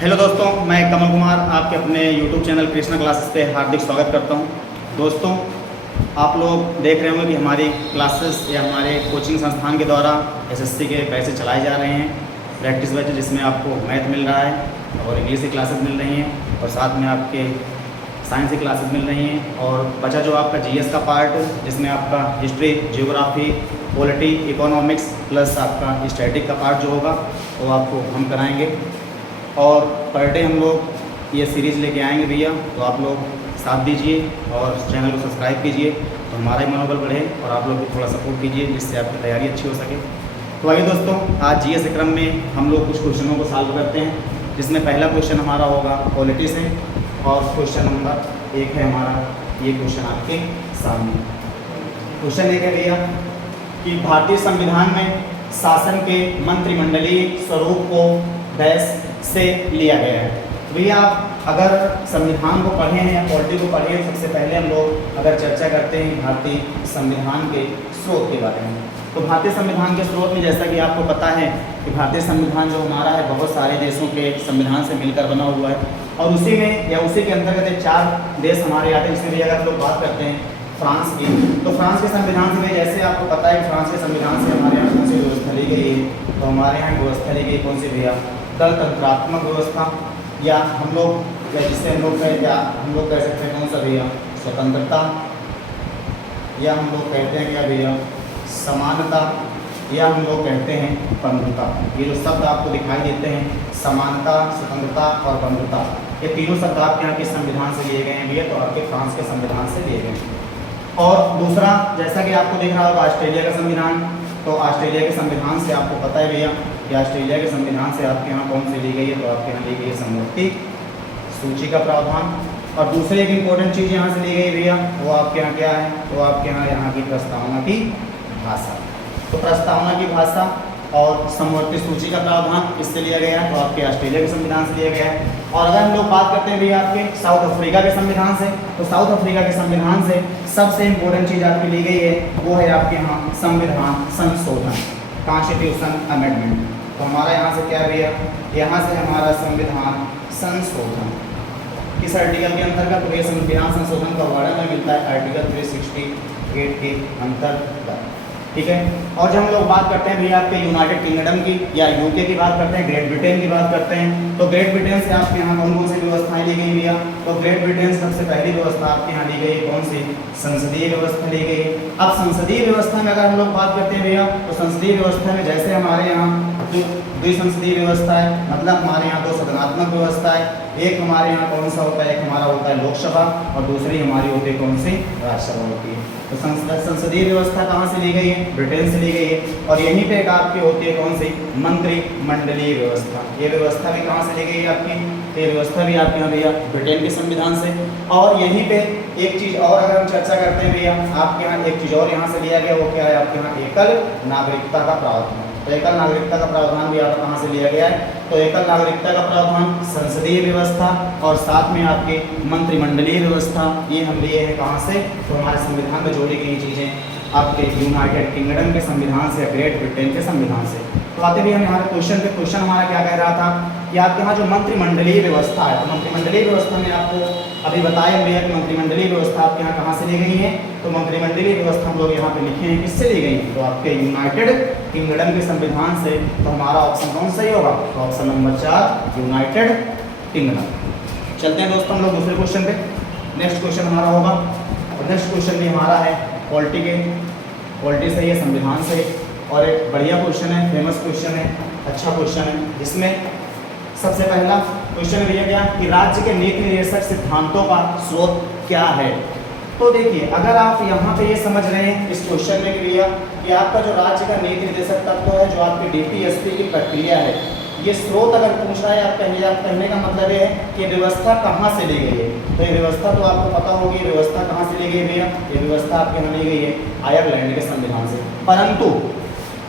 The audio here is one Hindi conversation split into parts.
हेलो दोस्तों, मैं कमल कुमार आपके अपने YouTube चैनल कृष्णा क्लासेस पे हार्दिक स्वागत करता हूं। दोस्तों, आप लोग देख रहे होंगे कि हमारी क्लासेस या हमारे कोचिंग संस्थान के द्वारा एसएससी के बैचेस चलाए जा रहे हैं, प्रैक्टिस बैचेस, जिसमें आपको मैथ मिल रहा है और इंग्लिश की क्लासेस मिल रही हैं और साथ में आपके साइंस की क्लासेस मिल रही हैं। और बचा जो आपका जीएस का पार्ट, जिसमें आपका history, geography, polity, economics plus आपका स्टैटिक का पार्ट जो होगा वो आपको हम कराएंगे। और पर डे हम लोग ये सीरीज़ लेके आएंगे भैया, तो आप लोग साथ दीजिए और चैनल को सब्सक्राइब कीजिए तो हमारा ही मनोबल बढ़े और आप लोग भी थोड़ा सपोर्ट कीजिए जिससे आपकी तैयारी अच्छी हो सके। तो आइए दोस्तों, आज जीएस के क्रम में हम लोग कुछ क्वेश्चनों को सॉल्व करते हैं, जिसमें पहला क्वेश्चन हमारा होगा पॉलिटी से और क्वेश्चन नंबर 1 है हमारा ये क्वेश्चन आपके सामने। क्वेश्चन 1 है भैया कि भारतीय संविधान में शासन के मंत्रिमंडलीय स्वरूप को डैश से लिया गया है। भैया आप अगर संविधान को पढ़े हैं या पॉलिटी को पढ़े हैं, सबसे पहले हम लोग अगर चर्चा करते हैं भारतीय संविधान के स्रोत के बारे में, तो भारतीय संविधान के स्रोत में जैसा कि आपको पता है कि भारतीय संविधान जो हमारा है बहुत सारे देशों के संविधान से मिलकर बना हुआ है और उसी में या उसी के अंतर्गत 4 देश हमारे आते हैं। इसमें भी अगर लोग बात करते हैं फ्रांस की, तो फ्रांस के संविधान से जैसे आपको पता है फ्रांस के संविधान से हमारे यहाँ कौन सी व्यवस्था ली गई है, तो हमारे यहाँ व्यवस्था ली गई कौन सी भैया, गणतंत्रात्मक व्यवस्था, या हम लोग या जिससे हम लोग कह सकते हैं कौन सा भैया, स्वतंत्रता, या हम लोग कहते हैं क्या भैया, समानता, या हम लोग कहते हैं बंधुता। ये जो शब्द आपको दिखाई देते हैं, समानता, स्वतंत्रता और बंधुता, ये तीनों शब्द आपके यहाँ के संविधान से लिए गए हैं भैया, तो आपके फ्रांस के संविधान से लिए गए हैं। और दूसरा, जैसा कि आपको दिख रहा होगा ऑस्ट्रेलिया का संविधान, तो ऑस्ट्रेलिया के संविधान से आपको पता है भैया कि ऑस्ट्रेलिया के संविधान से आपके यहाँ कौन सी ली गई है, तो आपके यहाँ ली गई है समवर्ती सूची का प्रावधान। और दूसरी एक इम्पोर्टेंट चीज़ यहाँ से ली गई भैया, वो आपके यहाँ क्या है, तो आपके यहाँ की प्रस्तावना की भाषा। तो प्रस्तावना की भाषा और समवर्ती सूची का प्रावधान इससे लिया गया है, तो आपके ऑस्ट्रेलिया के संविधान से लिया गया है। और अगर हम लोग बात करते हैं भैया आपके साउथ अफ्रीका के संविधान से, तो साउथ अफ्रीका के संविधान से सबसे इम्पोर्टेंट चीज़ आपकी ली गई है, वो है आपके यहाँ संविधान संशोधन, कॉन्स्टिट्यूशन अमेंडमेंट। तो हमारा यहाँ से क्या भैया, यहाँ से हमारा संविधान संशोधन किस आर्टिकल के अंतर्गत, तो ये संविधान संशोधन का वर्णन मिलता है आर्टिकल 368 के अंतर्गत, ठीक है। और जब हम लोग बात करते हैं भैया आपके यूनाइटेड किंगडम की या यूके की बात करते हैं, ग्रेट ब्रिटेन की बात करते हैं, तो ग्रेट ब्रिटेन से आपके यहाँ कौन कौन सी व्यवस्थाएं ली गई भैया, तो ग्रेट ब्रिटेन सबसे पहली व्यवस्था आपके यहाँ ली गई कौन सी, संसदीय व्यवस्था ली गई। अब संसदीय व्यवस्था में अगर हम लोग बात करते हैं भैया, तो संसदीय व्यवस्था में जैसे हमारे यहाँ द्विसंसदीय व्यवस्था है, मतलब हमारे यहाँ 2 सदनात्मक व्यवस्था है। एक हमारे यहाँ कौन सा होता है, एक हमारा होता है लोकसभा और दूसरी हमारी होती है कौन सी, राज्यसभा होती है। तो संसदीय व्यवस्था कहाँ से ली गई है, ब्रिटेन से ली गई है। और यहीं पे एक आपकी होती है कौन सी, मंत्रिमंडलीय व्यवस्था। ये व्यवस्था भी कहाँ से ली गई है आपकी, ये व्यवस्था भी आपके यहाँ भैया ब्रिटेन के संविधान से। और यहीं पे एक चीज़ और अगर हम चर्चा करते हैं भैया, आपके यहाँ एक चीज़ और यहाँ से लिया गया, वो क्या है आपके यहाँ, एकल नागरिकता का प्रावधान। तो एकल नागरिकता का प्रावधान भी आपको कहाँ से लिया गया है, तो एकल नागरिकता का प्रावधान, संसदीय व्यवस्था और साथ में आपके मंत्रिमंडलीय व्यवस्था, ये हम लिए हैं कहाँ से, तो हमारे संविधान में जोड़ी गई चीज़ें आपके यूनाइटेड किंगडम के संविधान से, ग्रेट ब्रिटेन के संविधान से। तो आते भी हम हमारे क्वेश्चन हमारा क्या कह रहा था कि आपके यहाँ जो मंत्रिमंडलीय व्यवस्था है, तो मंत्रिमंडलीय व्यवस्था में आपको अभी बताया भैया कि मंत्रिमंडलीय व्यवस्था आपके यहाँ कहाँ से ली गई है, तो मंत्रिमंडलीय व्यवस्था हम लोग यहाँ पे लिखे हैं किससे ली गई, तो आपके यूनाइटेड किंगडम के संविधान से। तो हमारा ऑप्शन कौन सही होगा, तो ऑप्शन नंबर 4 यूनाइटेड किंगडम। चलते हैं दोस्तों हम लोग दूसरे क्वेश्चन पे। नेक्स्ट क्वेश्चन हमारा होगा, और नेक्स्ट क्वेश्चन भी हमारा है पॉलिटी से, ये संविधान से, और एक बढ़िया क्वेश्चन है, फेमस क्वेश्चन है, अच्छा क्वेश्चन है, जिसमें सबसे पहला क्वेश्चन भैया क्या कि राज्य के नीति निर्देशक सिद्धांतों का स्रोत क्या है। तो देखिए, अगर आप यहाँ पे ये समझ रहे हैं इस क्वेश्चन में कि भैया कि आपका जो राज्य का नीति निर्देशक तत्व है, जो आपकी डीपीएसपी की प्रक्रिया है, ये स्रोत अगर पूछ रहा है आप कहने का मतलब ये है कि व्यवस्था कहाँ से ली गई है। तो ये व्यवस्था तो आपको पता होगी, व्यवस्था कहाँ से ली गई भैया, ये व्यवस्था आपके यहाँ ली गई है आयरलैंड के संविधान से। परंतु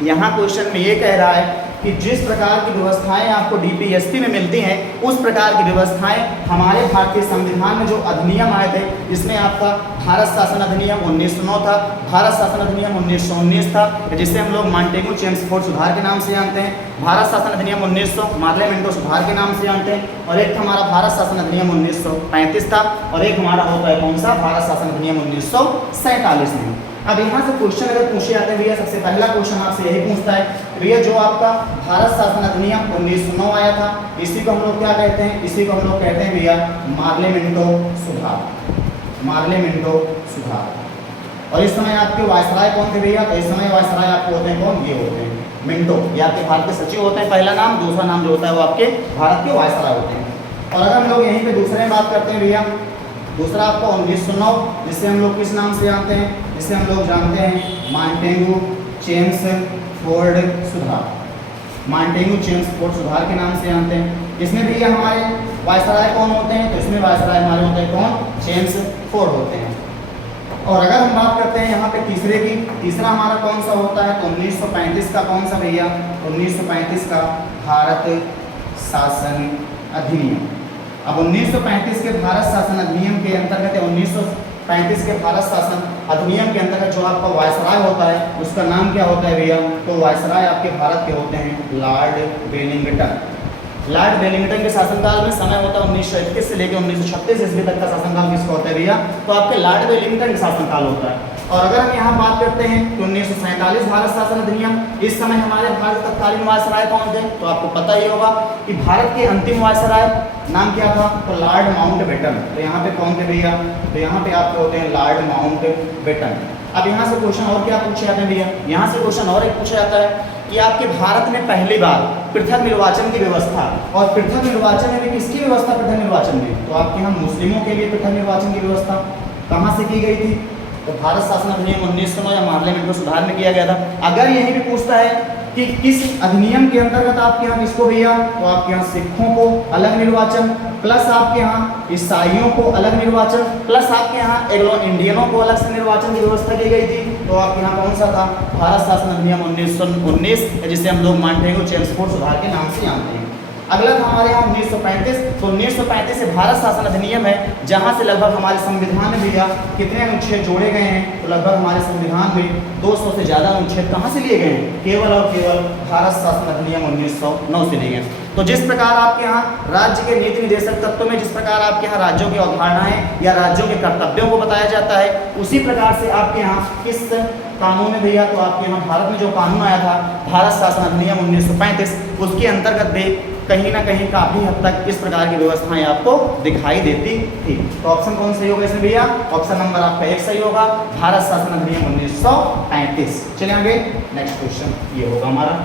यहाँ क्वेश्चन में ये कह रहा है कि जिस प्रकार की व्यवस्थाएं आपको डीपीएसपी में मिलती हैं उस प्रकार की व्यवस्थाएं हमारे भारतीय संविधान में जो अधिनियम आए थे, इसमें आपका भारत शासन अधिनियम 1909 था, भारत शासन अधिनियम 1919 था जिसे हम लोग मॉन्टेगू चेम्सफोर्ड सुधार के नाम से जानते हैं, भारत शासन अधिनियम 1900 मार्ले मिंटो सुधार के नाम से जानते हैं, और एक हमारा भारत शासन अधिनियम 1935 था, और एक हमारा होता है कौन सा, भारत शासन अधिनियम 1947 में। अब यहाँ से क्वेश्चन अगर पूछे जाते हैं भैया, सबसे पहला क्वेश्चन आपसे यही पूछता है भैया जो आपका भारत शासन अधिनियम 1909 आया था, इसी को हम लोग क्या कहते हैं, इसी को हम लोग कहते हैं भैया मार्ले मिंटो सुधार, मार्ले मिंटो सुधार। और इस समय आपके वायसराय कौन थे भैया, तो इस समय वायसराय आपको होते हैं कौन, ये होते हैं मिंटो, ये आपके भारत के सचिव होते हैं पहला नाम, दूसरा नाम जो होता है वो आपके भारत के वायसराय होते हैं। और अगर हम लोग यहीं पे दूसरे में बात करते हैं भैया, दूसरा आपका 1909 जिससे हम लोग किस नाम से जानते हैं, जिसे हम लोग जानते हैं मॉन्टेगू चेम्सफोर्ड सुधार, मॉन्टेगू चेम्सफोर्ड सुधार के नाम से जानते हैं। इसमें भी हमारे वायसराय कौन होते हैं, तो इसमें वायसराय हमारे होते हैं कौन, चेम्सफोर्ड होते हैं। और अगर हम बात करते हैं यहाँ पे तीसरे की, तीसरा हमारा कौन सा होता है, तो 1935 का कौन सा भैया, 1935 का भारत शासन अधिनियम। अब 1935 के भारत शासन अधिनियम के अंतर्गत 1935 के भारत शासन अधिनियम के अंतर्गत जो आपका वायसराय होता है उसका नाम क्या होता है भैया, तो वायसराय आपके भारत के होते हैं लॉर्ड वेलिंगटन। लॉर्ड वेलिंगटन के शासनकाल में समय होता है 1921 से लेकर 1936 ईस्वी तक का शासनकाल किसका होता है भैया, तो आपके लॉर्ड वेलिंगटन का शासनकाल होता है। और अगर हम यहाँ बात करते हैं तो 1947 भारत शासन अधिनियम, इस समय हमारे भारत तत्कालीन वायसराय कौन थे, तो आपको पता ही होगा कि भारत के अंतिम वायसराय नाम क्या था, तो लॉर्ड माउंटबेटन। तो यहाँ पे कौन थे भैया, तो यहाँ पे आपके होते हैं लॉर्ड माउंटबेटन। अब यहाँ से क्वेश्चन और क्या पूछे जाते हैं भैया, यहाँ से क्वेश्चन और एक पूछा जाता है कि आपके भारत में पहली बार पृथक निर्वाचन की व्यवस्था, और पृथक निर्वाचन में भी किसकी व्यवस्था पृथक निर्वाचन में, तो आपके यहाँ मुस्लिमों के लिए पृथक निर्वाचन की व्यवस्था कहाँ से की गई थी, तो भारत शासन अधिनियम 1909 या मार्ले मिंटो सुधार में किया गया था। अगर यही भी पूछता है कि किस अधिनियम के अंतर्गत आपके यहाँ किसको भैया, तो आपके यहाँ सिखों को अलग निर्वाचन, प्लस आपके यहाँ ईसाइयों को अलग निर्वाचन, प्लस आपके यहाँ एग्लो इंडियनों को अलग से निर्वाचन की व्यवस्था की गई थी, तो आपके यहाँ कौन सा था, भारत शासन अधिनियम 1919 जिसे हम लोग मॉन्टेगू चेम्सफोर्ड सुधार के नाम से जानते हैं। अगला था हमारे यहाँ 1935, तो 1935 से भारत शासन अधिनियम है जहाँ से लगभग हमारे संविधान में भैया कितने अनुच्छेद जोड़े गए हैं, तो लगभग हमारे संविधान में 200 से ज़्यादा अनुच्छेद कहाँ से लिए गए हैं, केवल और केवल भारत शासन अधिनियम 1909 से लिए गए। तो जिस प्रकार आपके यहाँ राज्य के नीति निर्देशक तत्वों में जिस प्रकार आपके यहाँ राज्यों की अवधारणाएं या राज्यों के कर्तव्यों को बताया जाता है, उसी प्रकार से आपके यहाँ किस कानून में भैया, तो आपके यहाँ भारत में जो कानून आया था भारत शासन अधिनियम 1935, उसके अंतर्गत भी कहीं ना कहीं काफ़ी हद तक इस प्रकार की व्यवस्थाएं आपको दिखाई देती थी। तो ऑप्शन कौन सही होगा इसमें भैया, ऑप्शन नंबर आपका 1 सही होगा, भारत शासन अधिनियम 1935। चलिए आगे नेक्स्ट क्वेश्चन ये होगा हमारा।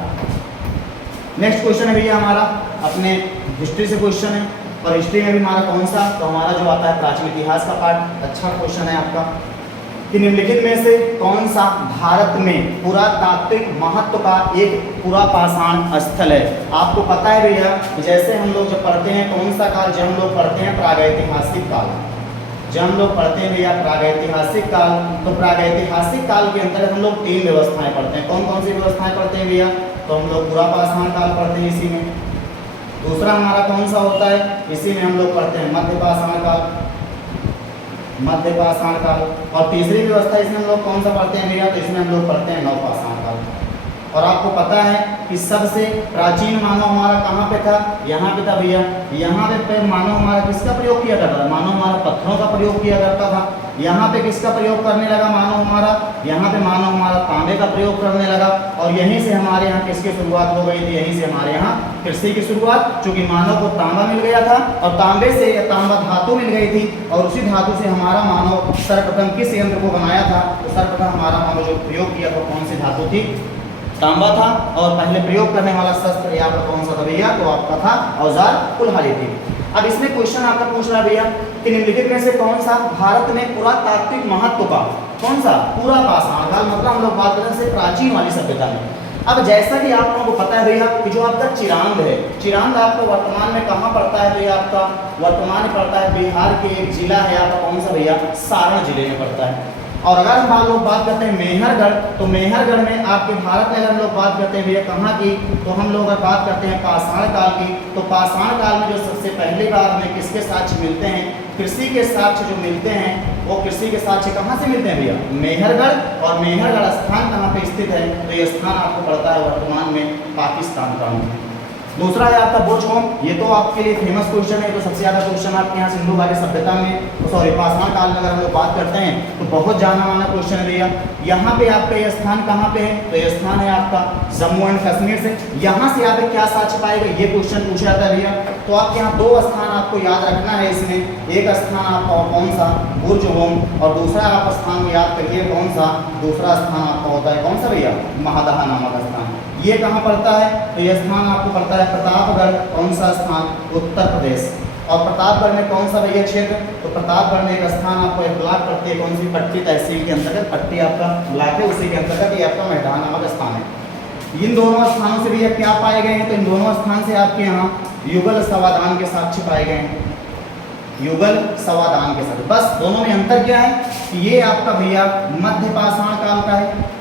नेक्स्ट क्वेश्चन है भैया हमारा अपने हिस्ट्री से क्वेश्चन है, और हिस्ट्री में भी हमारा कौन सा, तो हमारा जो आता है प्राचीन इतिहास का पार्ट। अच्छा क्वेश्चन है आपका कि निम्नलिखित में से कौन सा भारत में पुरातात्विक महत्व का एक पुरापाषाण स्थल है। आपको पता है भैया जैसे हम लोग जब पढ़ते हैं कौन सा काल, जब हम लोग पढ़ते हैं प्रागैतिहासिक काल, जब हम लोग पढ़ते हैं भैया प्रागैतिहासिक काल, तो प्रागैतिहासिक काल के अंतर्गत हम लोग 3 व्यवस्थाएं पढ़ते हैं। कौन कौन सी व्यवस्थाएं पढ़ते हैं भैया, तो हम लोग पुरापाषाण काल पढ़ते हैं इसी में, दूसरा हमारा कौन सा होता है, इसी में हम लोग पढ़ते हैं मध्यपाषाण काल, मध्यपाषाण काल, और तीसरी व्यवस्था इसमें हम लोग कौन सा पढ़ते हैं भैया, तो इसमें हम लोग पढ़ते हैं नवपाषाण काल। और आपको पता है कि सबसे प्राचीन मानव हमारा कहाँ पे था, यहाँ पे था भैया। यहाँ पे मानव हमारा किसका प्रयोग किया करता था, मानव हमारा पत्थरों का प्रयोग किया करता था। यहाँ पे किसका प्रयोग करने लगा मानव हमारा, यहाँ पे मानव हमारा तांबे का प्रयोग करने लगा, और यहीं से हमारे यहाँ किसकी शुरुआत हो गई थी, यहीं से हमारे यहाँ कृषि की शुरुआत, चूँकि मानव को तांबा मिल गया था और तांबे से तांबा धातु मिल गई थी, और उसी धातु से हमारा मानव सर्वप्रथम किस यंत्र को बनाया था, तो सर्वप्रथम हमारा मानव जो प्रयोग किया था कौन सी धातु थी, तांबा था। और पहले प्रयोग करने वाला शस्त्र यहाँ पर कौन सा था भैया, तो आपका था औजार कुल्हाड़ी थी। अब इसमें क्वेश्चन आपका पूछ रहा है भैया कि निम्नलिखित में से कौन सा भारत में पुरातात्विक महत्व का, कौन सा पुरापाषाण काल, मतलब हम लोग बात करें से प्राचीन वाली सभ्यता में। अब जैसा कि आप लोगों को पता है भैया कि जो आपका चिरांद है, चिरांद आपको वर्तमान में कहाँ पड़ता है, तो ये आपका वर्तमान में पड़ता है बिहार के एक जिला है आपका कौन सा भैया, सारण जिले में पड़ता है। और अगर हम लोग बात करते हैं मेहरगढ़, तो मेहरगढ़ में आपके भारत में अगर हम लोग बात करते हैं भैया कहाँ की, तो हम लोग अगर बात करते हैं पाषाण काल की, तो पाषाण काल में जो सबसे पहली बार में किसके साक्ष्य मिलते हैं, कृषि के साक्ष्य जो मिलते हैं, वो कृषि के साक्ष्य कहाँ से मिलते हैं भैया, मेहरगढ़। और मेहरगढ़ स्थान कहाँ पे स्थित है, तो ये स्थान आपको पड़ता है वर्तमान में पाकिस्तान का। दूसरा है आपका बुर्जहोम, ये तो आपके लिए फेमस क्वेश्चन है, तो सबसे ज़्यादा क्वेश्चन आपके यहाँ सिंधु घाटी सभ्यता में, सॉरी पाषाण काल में अगर हम लोग बात करते हैं तो बहुत जाना माना क्वेश्चन है भैया। यहाँ पे आपका ये स्थान कहाँ पे है, तो ये स्थान है आपका जम्मू एंड कश्मीर से। यहाँ से आप क्या साक्ष्य पाएगा, ये क्वेश्चन पूछा जाता है भैया। तो आपके यहाँ दो स्थान आपको याद रखना है इसमें, एक स्थान आपका कौन सा, बुर्जहोम, और दूसरा आप स्थान याद करिए कौन सा, दूसरा स्थान आपका होता है कौन सा भैया, महादहा नामक स्थान। ये कहाँ पड़ता है, तो यह स्थान आपको पड़ता है प्रतापगढ़, कौन सा स्थान, उत्तर प्रदेश। और प्रतापगढ़ में कौन सा भैया क्षेत्र, तो प्रतापगढ़ में एक स्थान आपको एक ब्लॉक पड़ती है, कौन सी, पट्टी तहसील के अंतर्गत, पट्टी आपका ब्लॉक है, उसी के अंतर्गत ये आपका मैदान नामक स्थान है। इन दोनों स्थानों से भैया क्या पाए गए हैं, तो इन दोनों स्थान से आपके यहाँ युगल समाधान के साक्ष्य पाए गए हैं, युगल समाधान के साथ। बस दोनों में अंतर क्या है कि ये आपका भैया मध्य पाषाण काल का है,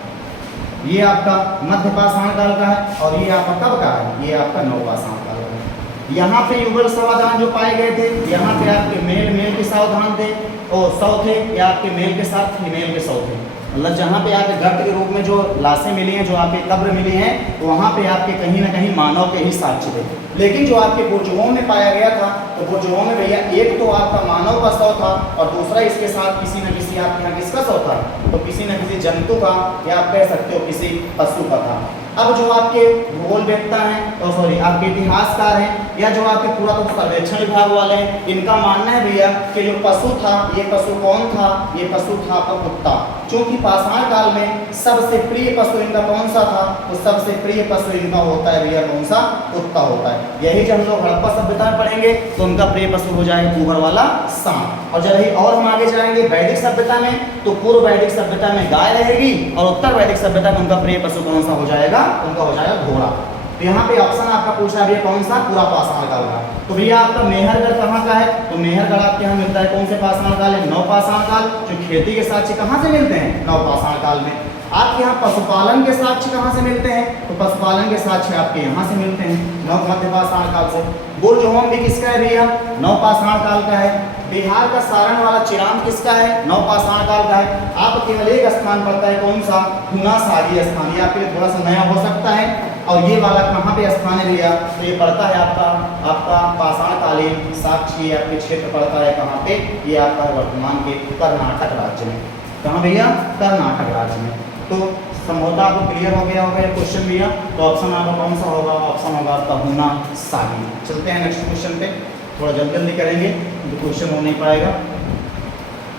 ये आपका मध्य पाषाण काल का है, और ये आपका कब का है, ये आपका नवपाषाण काल का है। यहाँ पे युगल समाधान जो पाए गए थे, यहाँ पे आपके मेल के सावधान थे और सौ थे, या आपके मेल के साथ फीमेल के सौ थे। मतलब जहाँ पे आपके गर्त के रूप में जो लाशें मिली हैं, जो आपके कब्र मिली हैं, तो वहाँ पे आपके कहीं ना कहीं मानव के ही साक्ष्य थे। लेकिन जो आपके बुर्जहोम में पाया गया था, तो बुर्जहोम में भैया एक तो आपका मानव का शव था, और दूसरा इसके साथ किसी न किसी आपके यहाँ किसका शव था, तो किसी न किसी जंतु का, या आप कह सकते हो किसी पशु का था। अब जो आपके भूगोलवेत्ता हैं, तो सॉरी आपके इतिहासकार हैं, या जो आपके पुरातत्व सर्वेक्षण विभाग वाले हैं, इनका मानना है भैया कि जो पशु था, ये पशु कौन था, ये पशु था आपका कुत्ता। क्योंकि पाषाण काल में सबसे प्रिय पशु इनका कौन सा था, तो सबसे प्रिय पशु इनका होता है भैया कौन सा, कुत्ता होता है। यही जब हम लोग हड़प्पा सभ्यता में पढ़ेंगे तो उनका प्रिय पशु हो जाएगा ऊपर वाला सांप। और जब ही और हम आगे जाएंगे वैदिक सभ्यता में, तो पूर्व वैदिक सभ्यता में गाय रहेगी, और उत्तर वैदिक सभ्यता में उनका प्रिय पशु कौन सा हो जाएगा, उनका हो जाएगा घोड़ा। तो यहाँ पे ऑप्शन आपका पूछा है भैया कौन सा, पूरा पाषाण काल का। तो भैया आपका मेहरगढ़ कहाँ का है, तो मेहरगढ़ आपके यहाँ मिलता है कौन से पाषाण काल है, नवपाषाण काल। जो खेती के साक्ष्य कहाँ से मिलते हैं, नवपाषाण काल में। आपके यहाँ पशुपालन के साक्ष्य कहाँ से मिलते हैं, तो पशुपालन के साक्ष्य आपके यहाँ से मिलते हैं नव मध्य पाषाण काल से। बुर्जहोम भी किसका है भैया, नवपाषाण काल का है। बिहार का सारण वाला चिरांद किसका है, नवपाषाण काल का है। आप केवल एक स्थान पड़ता है कौन सा, हुनासागी स्थान, ये आपके लिए थोड़ा सा नया हो सकता है। और ये वाला कहाँ पे स्थान है भैया, तो ये पड़ता है आपका पाषाण कालीन साक्ष्य, ये आपके क्षेत्र पड़ता है कहाँ पे, ये आपका वर्तमान के कर्नाटक राज्य में। कहाँ भैया, कर्नाटक राज्य में। तो संभवतः आपको क्लियर हो गया होगा ये क्वेश्चन भैया। तो ऑप्शन आपका कौन सा होगा, ऑप्शन होगा आपका हुनासागी। चलते हैं नेक्स्ट क्वेश्चन पे, थोड़ा जल्दी जल्दी करेंगे तो क्वेश्चन हो नहीं पाएगा।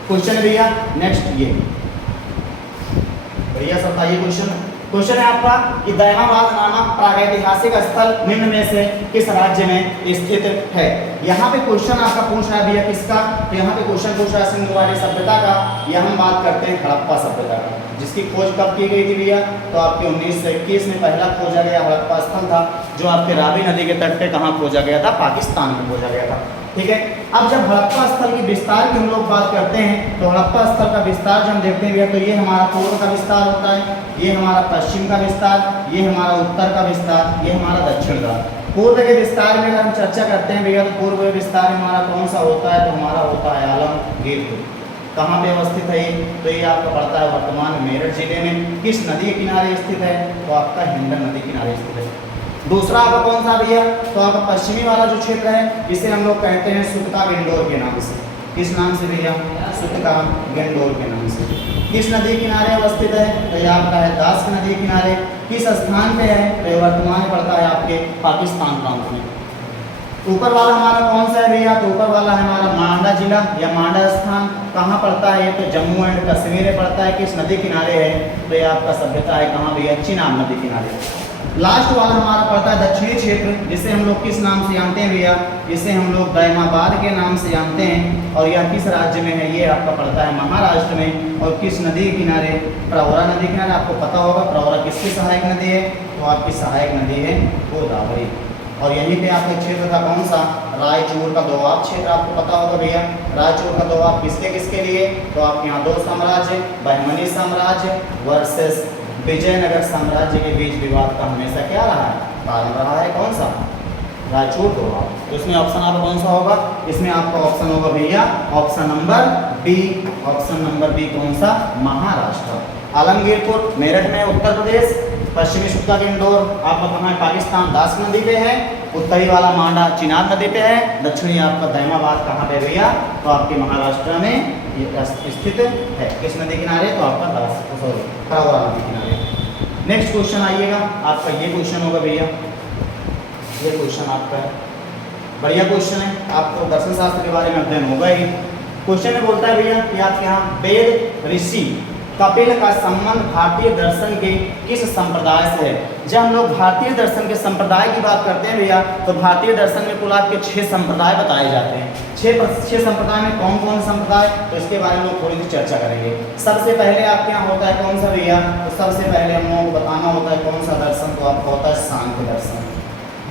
क्वेश्चन भैया नेक्स्ट ये भैया सब था, ये क्वेश्चन है आपका कि दयामाबाद नामक प्रागैतिहासिक स्थल निम्न में से किस राज्य में स्थित है। यहाँ पे क्वेश्चन आपका पूछ रहा है भैया किसका, तो यहाँ पे क्वेश्चन पूछ रहा है सिंधु घाटी सभ्यता का। यहाँ हम बात करते हैं हड़प्पा सभ्यता का, जिसकी खोज कब की गई थी भैया, तो आपके 1921 में पहला खोजा गया हड़प्पा स्थल था, जो आपके रावी नदी के तट पे कहाँ खोजा गया था, पाकिस्तान में खोजा गया था। ठीक है, अब जब हड़प्पा स्थल की विस्तार की हम लोग बात करते हैं, तो हड़प्पा स्थल का विस्तार जब हम देखते हैं तो ये हमारा पूर्व का विस्तार होता है, ये हमारा पश्चिम का विस्तार, ये हमारा उत्तर का विस्तार, ये हमारा दक्षिण का। पूर्व के विस्तार में अगर हम चर्चा करते हैं भैया, तो पूर्व विस्तार हमारा कौन सा होता है, तो हमारा होता है आलमगीर। कहाँ पे अवस्थित है, तो ये आपका पड़ता है वर्तमान मेरठ जिले में। किस नदी के किनारे स्थित है, तो आपका हिंडन नदी किनारे स्थित है। दूसरा आपका कौन सा भैया, तो आपका पश्चिमी वाला जो क्षेत्र है, इसे हम लोग कहते हैं सुतका गेंडोर के नाम से। किस नाम से भैया, सुतका गेंडोर के नाम से। किस नदी किनारे अवस्थित है, तो ये आपका है दास नदी किनारे। किस स्थान पे है, तो ये वर्तमान पड़ता है आपके पाकिस्तान प्रांत में। ऊपर वाला हमारा कौन सा है भैया, तो ऊपर वाला है हमारा मांडा जिला या मांडा स्थान। कहाँ पड़ता है, तो जम्मू एंड कश्मीर में पड़ता है। किस नदी किनारे है, तो ये आपका सभ्यता है कहाँ भैया, चिनाब नदी किनारे। लास्ट वाला हमारा पड़ता है दक्षिणी क्षेत्र, जिसे हम लोग किस नाम से जानते हैं भैया, इसे हम लोग दयामाबाद के नाम से जानते हैं। और यह किस राज्य में है, ये आपका पड़ता है महाराष्ट्र में। और किस नदी के किनारे, प्रवरा नदी किनारे। आपको पता होगा प्रवरा किसकी सहायक नदी है, तो आपकी सहायक नदी है गोदावरी। और यहीं पे आपका क्षेत्र था कौन सा, रायचूर का दोआब क्षेत्र, आपको पता होगा भैया। रायचूर का दोआब किसके लिए, तो आपके यहाँ दो साम्राज्य, बहमनी साम्राज्य वर्सेस विजयनगर साम्राज्य के बीच विवाद का हमेशा क्या रहा है, कारण रहा है, कौन सा, रायचूर दोआब। तो इसमें ऑप्शन आपका कौन सा होगा, इसमें आपका ऑप्शन होगा भैया option number B, option number B कौन सा, महाराष्ट्र। आलमगीरपुर मेरठ में उत्तर प्रदेश, पश्चिमी सुत्ता के इंदौर आपका कहाँ है, पाकिस्तान, दास नदी पे है। उत्तरी वाला मांडा चिनाब नदी पे है। दक्षिणी आपका दैमाबाद कहाँ पे भैया, तो आपके महाराष्ट्र में ये स्थित है। किस नदी किनारे, तो आपका खरावरा नदी किनारे। नेक्स्ट क्वेश्चन आइएगा आपका, ये क्वेश्चन होगा भैया, ये क्वेश्चन आपका है, बढ़िया क्वेश्चन है, आपको दर्शन शास्त्र के बारे में अध्ययन होगा ही। क्वेश्चन में बोलता है भैया कि आपके यहाँ वेद ऋषि कपिल का संबंध भारतीय दर्शन के किस संप्रदाय से है। जब हम लोग भारतीय दर्शन के संप्रदाय की बात करते हैं भैया, तो भारतीय दर्शन में कुल आपके 6 संप्रदाय बताए जाते हैं। 6 संप्रदाय में कौन कौन से संप्रदाय, तो इसके बारे में थोड़ी सी चर्चा करेंगे। सबसे पहले आपके यहाँ होता है कौन सा भैया, तो सबसे पहले हम लोगों को बताना होता है कौन सा दर्शन, तो आपका होता है सांख्य दर्शन।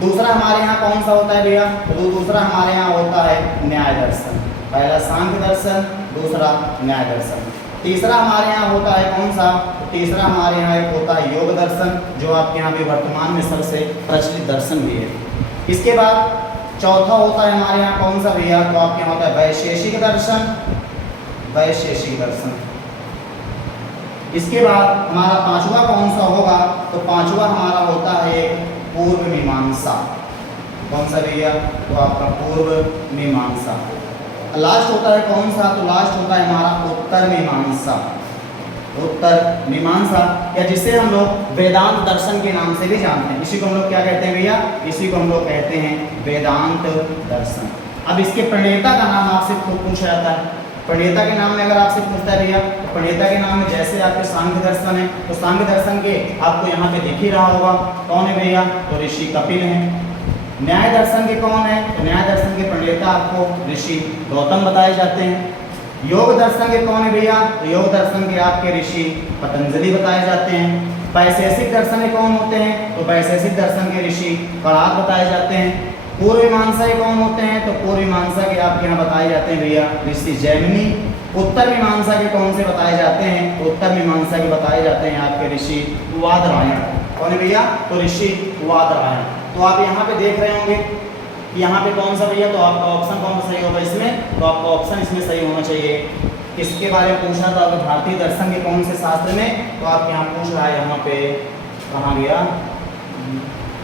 दूसरा हमारे यहाँ कौन सा होता है भैया, तो दूसरा हमारे यहाँ होता है न्याय दर्शन। पहला सांख्य दर्शन, दूसरा न्याय दर्शन। तीसरा हमारे यहाँ होता है कौन सा, तो तीसरा हमारे यहाँ एक होता है योग दर्शन, जो आपके यहाँ भी वर्तमान में सबसे प्रचलित दर्शन भी है। इसके बाद चौथा होता है हमारे यहाँ कौन सा भैया, तो आपके यहाँ होता है वैशेषिक दर्शन, वैशेषिक दर्शन। इसके बाद हमारा पांचवा कौन सा होगा, तो पांचवा हमारा होता है पूर्व मीमांसा। कौन सा भैया, तो आपका पूर्व मीमांसा। लास्ट होता है कौन सा, तो लास्ट होता है हमारा उत्तर मीमांसा, उत्तर मीमांसा, या जिसे हम लोग वेदांत दर्शन के नाम से भी जानते हैं। इसी को हम लोग क्या कहते हैं भैया, इसी को हम लोग कहते हैं वेदांत दर्शन। अब इसके प्रणेता का नाम आपसे खूब पूछा जाता है। प्रणेता के नाम में अगर आपसे पूछता है भैया, तो प्रणेता के नाम में जैसे आपके सांख्य दर्शन है, तो सांख्य दर्शन के आपको यहाँ पे दिख ही रहा होगा कौन है भैया, तो ऋषि कपिल हैं। न्याय दर्शन के कौन है, तो न्याय दर्शन के प्रणेता आपको ऋषि गौतम बताए जाते हैं। योग दर्शन के कौन है भैया, तो योग दर्शन के आपके ऋषि पतंजलि बताए जाते हैं। वैशेषिक दर्शन के कौन होते हैं, तो वैशेषिक दर्शन के ऋषि कणाद बताए जाते हैं। पूर्व मीमांसा के कौन होते हैं, तो पूर्व मीमांसा के आपके यहाँ बताए जाते हैं भैया ऋषि जैमिनी। उत्तर मीमांसा के कौन से बताए जाते हैं, तो उत्तर मीमांसा के बताए जाते हैं आपके ऋषि वादरायण। कौन है भैया, तो ऋषि वादरायण। तो आप यहाँ पे देख रहे होंगे कि यहाँ पे कौन सा भैया, तो आपका ऑप्शन कौन सा सही होगा इसमें, तो आपका ऑप्शन इसमें सही होना चाहिए। किसके बारे में पूछा था, तो भारतीय दर्शन के कौन से शास्त्र में, तो आप यहाँ पूछ रहा है यहाँ पे कहाँ गया,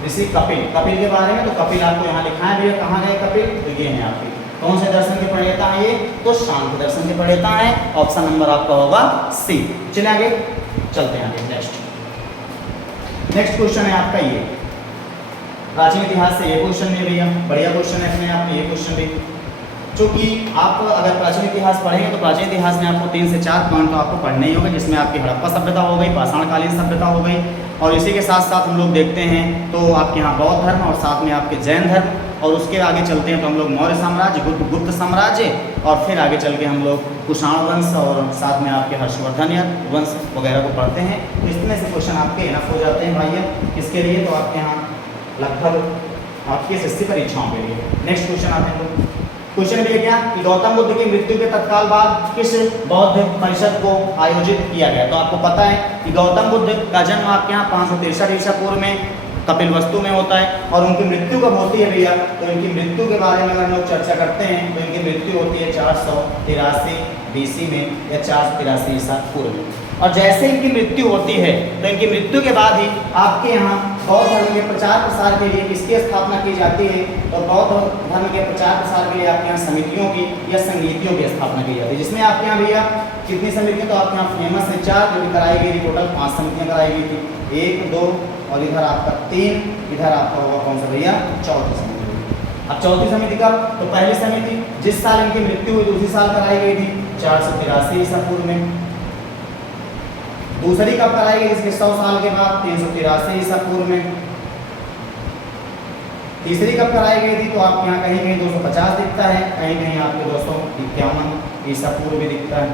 ऋषि कपिल, कपिल के बारे में। तो कपिल आपको यहाँ लिखा है भैया, कहाँ गए कपिल, तो ये है आपके कौन से दर्शन के प्रणेता हैं ये, तो सांख्य दर्शन के प्रणेता हैं। ऑप्शन नंबर आपका होगा सी। चलिए आगे चलते हैं आगे। नेक्स्ट क्वेश्चन है आपका ये प्राचीन इतिहास से। ये क्वेश्चन भी भैया बढ़िया क्वेश्चन है अपने आप में, ये क्वेश्चन भी, क्योंकि आप अगर प्राचीन इतिहास पढ़ेंगे तो प्राचीन इतिहास में आपको 3 से 4 पॉइंट तो आपको पढ़ने ही होगा, जिसमें आपकी हड़प्पा सभ्यता हो गई, पाषाणकालीन सभ्यता हो गई, और इसी के साथ साथ हम लोग देखते हैं तो आपके यहाँ बौद्ध धर्म और साथ में आपके जैन धर्म, और उसके आगे चलते हैं तो हम लोग मौर्य साम्राज्य, गुप्त साम्राज्य, और फिर आगे चल के हम लोग कुषाण वंश और साथ में आपके हर्षवर्धन वंश वगैरह को पढ़ते हैं। तो इसमें से क्वेश्चन आपके इनफ हो जाते हैं भाई किसके लिए, तो आपके यहाँ लगभग आपकी एसएससी परीक्षाओं के लिए। नेक्स्ट क्वेश्चन आते हैं। क्वेश्चन भी है क्या कि गौतम बुद्ध की मृत्यु के तत्काल बाद किस बौद्ध परिषद को आयोजित किया गया। तो आपको पता है कि गौतम बुद्ध का जन्म आपके यहाँ 563 ईसा पूर्व में कपिलवस्तु में होता है, और उनकी मृत्यु कब होती है भैया, तो इनकी मृत्यु के बारे में अगर हम लोग चर्चा करते हैं तो इनकी मृत्यु होती है 483 BC में या 483 ईसा पूर्व में। और जैसे इनकी मृत्यु होती है तो इनकी मृत्यु के बाद ही आपके यहाँ बौद्ध धर्म के प्रचार प्रसार के लिए किसकी स्थापना की जाती है, तो बौद्ध धर्म के प्रचार प्रसार के लिए आपके यहाँ समितियों की या संगीतियों की स्थापना की जाती है, जिसमें आपके यहाँ भैया कितनी समितियाँ, तो आपके यहाँ फेमस है 4 जो कि कराई गई थी, टोटल 5 समितियाँ कराई गई थी, 1, 2 और इधर आपका 3, इधर आपका होगा कौन सा भैया, चौथी समिति। अब चौथी समिति का, तो पहली समिति जिस साल इनकी मृत्यु हुई उसी साल कराई गई थी 483 ईसा पूर्व में। दूसरी कब कराई गई, इसके 100 साल के बाद 383 ईसा पूर्व में। तीसरी कब कराई गई थी, तो आपके यहाँ कहीं कहीं 250 दिखता है, कहीं कहीं आपके 251 ईसा पूर्व भी दिखता है।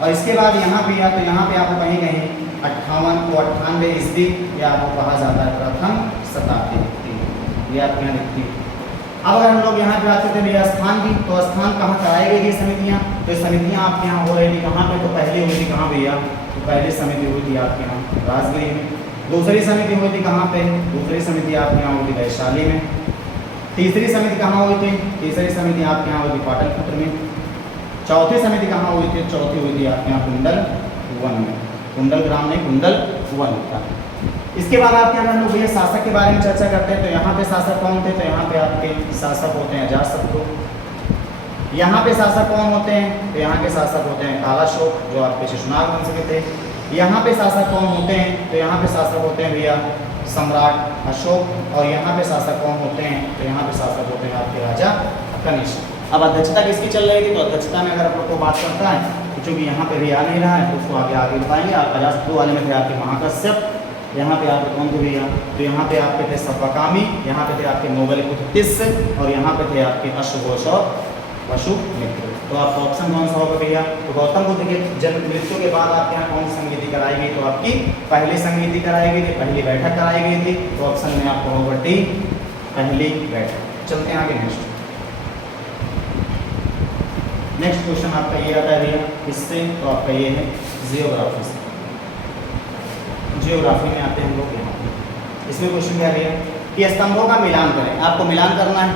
और इसके बाद यहाँ भी है, तो यहाँ पे आपको कहीं कहीं 58 को 98 ईस्वी या आपको कहा जाता है प्रथम शताब्दी। ये आपके यहाँ दिखती है। अब अगर हम लोग यहाँ पे आते थे भैया स्थान की, तो स्थान कहाँ कराई गई थी समितियाँ, तो समितियाँ आपके यहाँ हो रही थी कहाँ पे, तो पहले हुई थी कहाँ भैया, तो पहली समिति हुई थी आपके यहाँ राजगीर में। दूसरी समिति हुई थी कहाँ पे, दूसरी समिति आपके यहाँ हुई थी वैशाली में। तीसरी समिति कहाँ हुई थी, तीसरी समिति आपके यहाँ हुई थी पाटलिपुत्र में। चौथी समिति कहाँ हुई थी, चौथी हुई थी आपके यहाँ कुंडल वन में। कुंडल ग्राम नहीं, कुंडल वन का। इसके बाद आपके यहाँ हम लोग भैया शासक के बारे में चर्चा करते हैं। तो यहाँ पे शासक कौन थे, तो यहाँ पे आपके शासक होते हैं अजातशत्रु। यहाँ पे शासक कौन होते हैं, तो यहाँ के शासक होते हैं कालाशोक जो आपके शिशुनाग वंश के थे। यहाँ पे शासक कौन होते हैं, तो यहाँ पे शासक होते हैं भैया सम्राट अशोक। और यहाँ पे शासक कौन होते हैं, तो यहाँ पे शासक होते हैं आपके राजा कनिष्क। अब अध्यक्षता किसकी चल रही थी, तो अध्यक्षता में अगर आप लोग को बात करता है, तो चूंकि यहाँ पे भी आ नहीं रहा है तो उसको आगे बताएंगे। आप अजातशत्रु वाले में थे आपके महाकश्यप, यहाँ पे आपके कौन थे भैया, तो यहाँ पे आपके थे सत्वकामी, यहाँ पे थे आपके नोबलपुत्र तिस्स, और यहाँ पे थे आपके अश्वघोष और वसुमित्र। तो आपका ऑप्शन कौन सा होगा भैया, तो गौतम बुद्ध के जन्म मृत्यु के बाद आपके यहाँ कौन सी संगीति कराई गई, तो आपकी पहली संगीति कराई गई थी, पहली बैठक कराई गई थी। तो ऑप्शन में आपको होगा डी, पहली बैठक। चलते हैं आगे नेक्स्ट क्वेश्चन आपका ये आता है भैया इससे, तो आपका ये है जियोग्राफी से। जियोग्राफी में आते हैं हम लोग यहाँ पे। इसमें क्वेश्चन क्या भैया कि स्तंभों का मिलान करें, आपको मिलान करना है।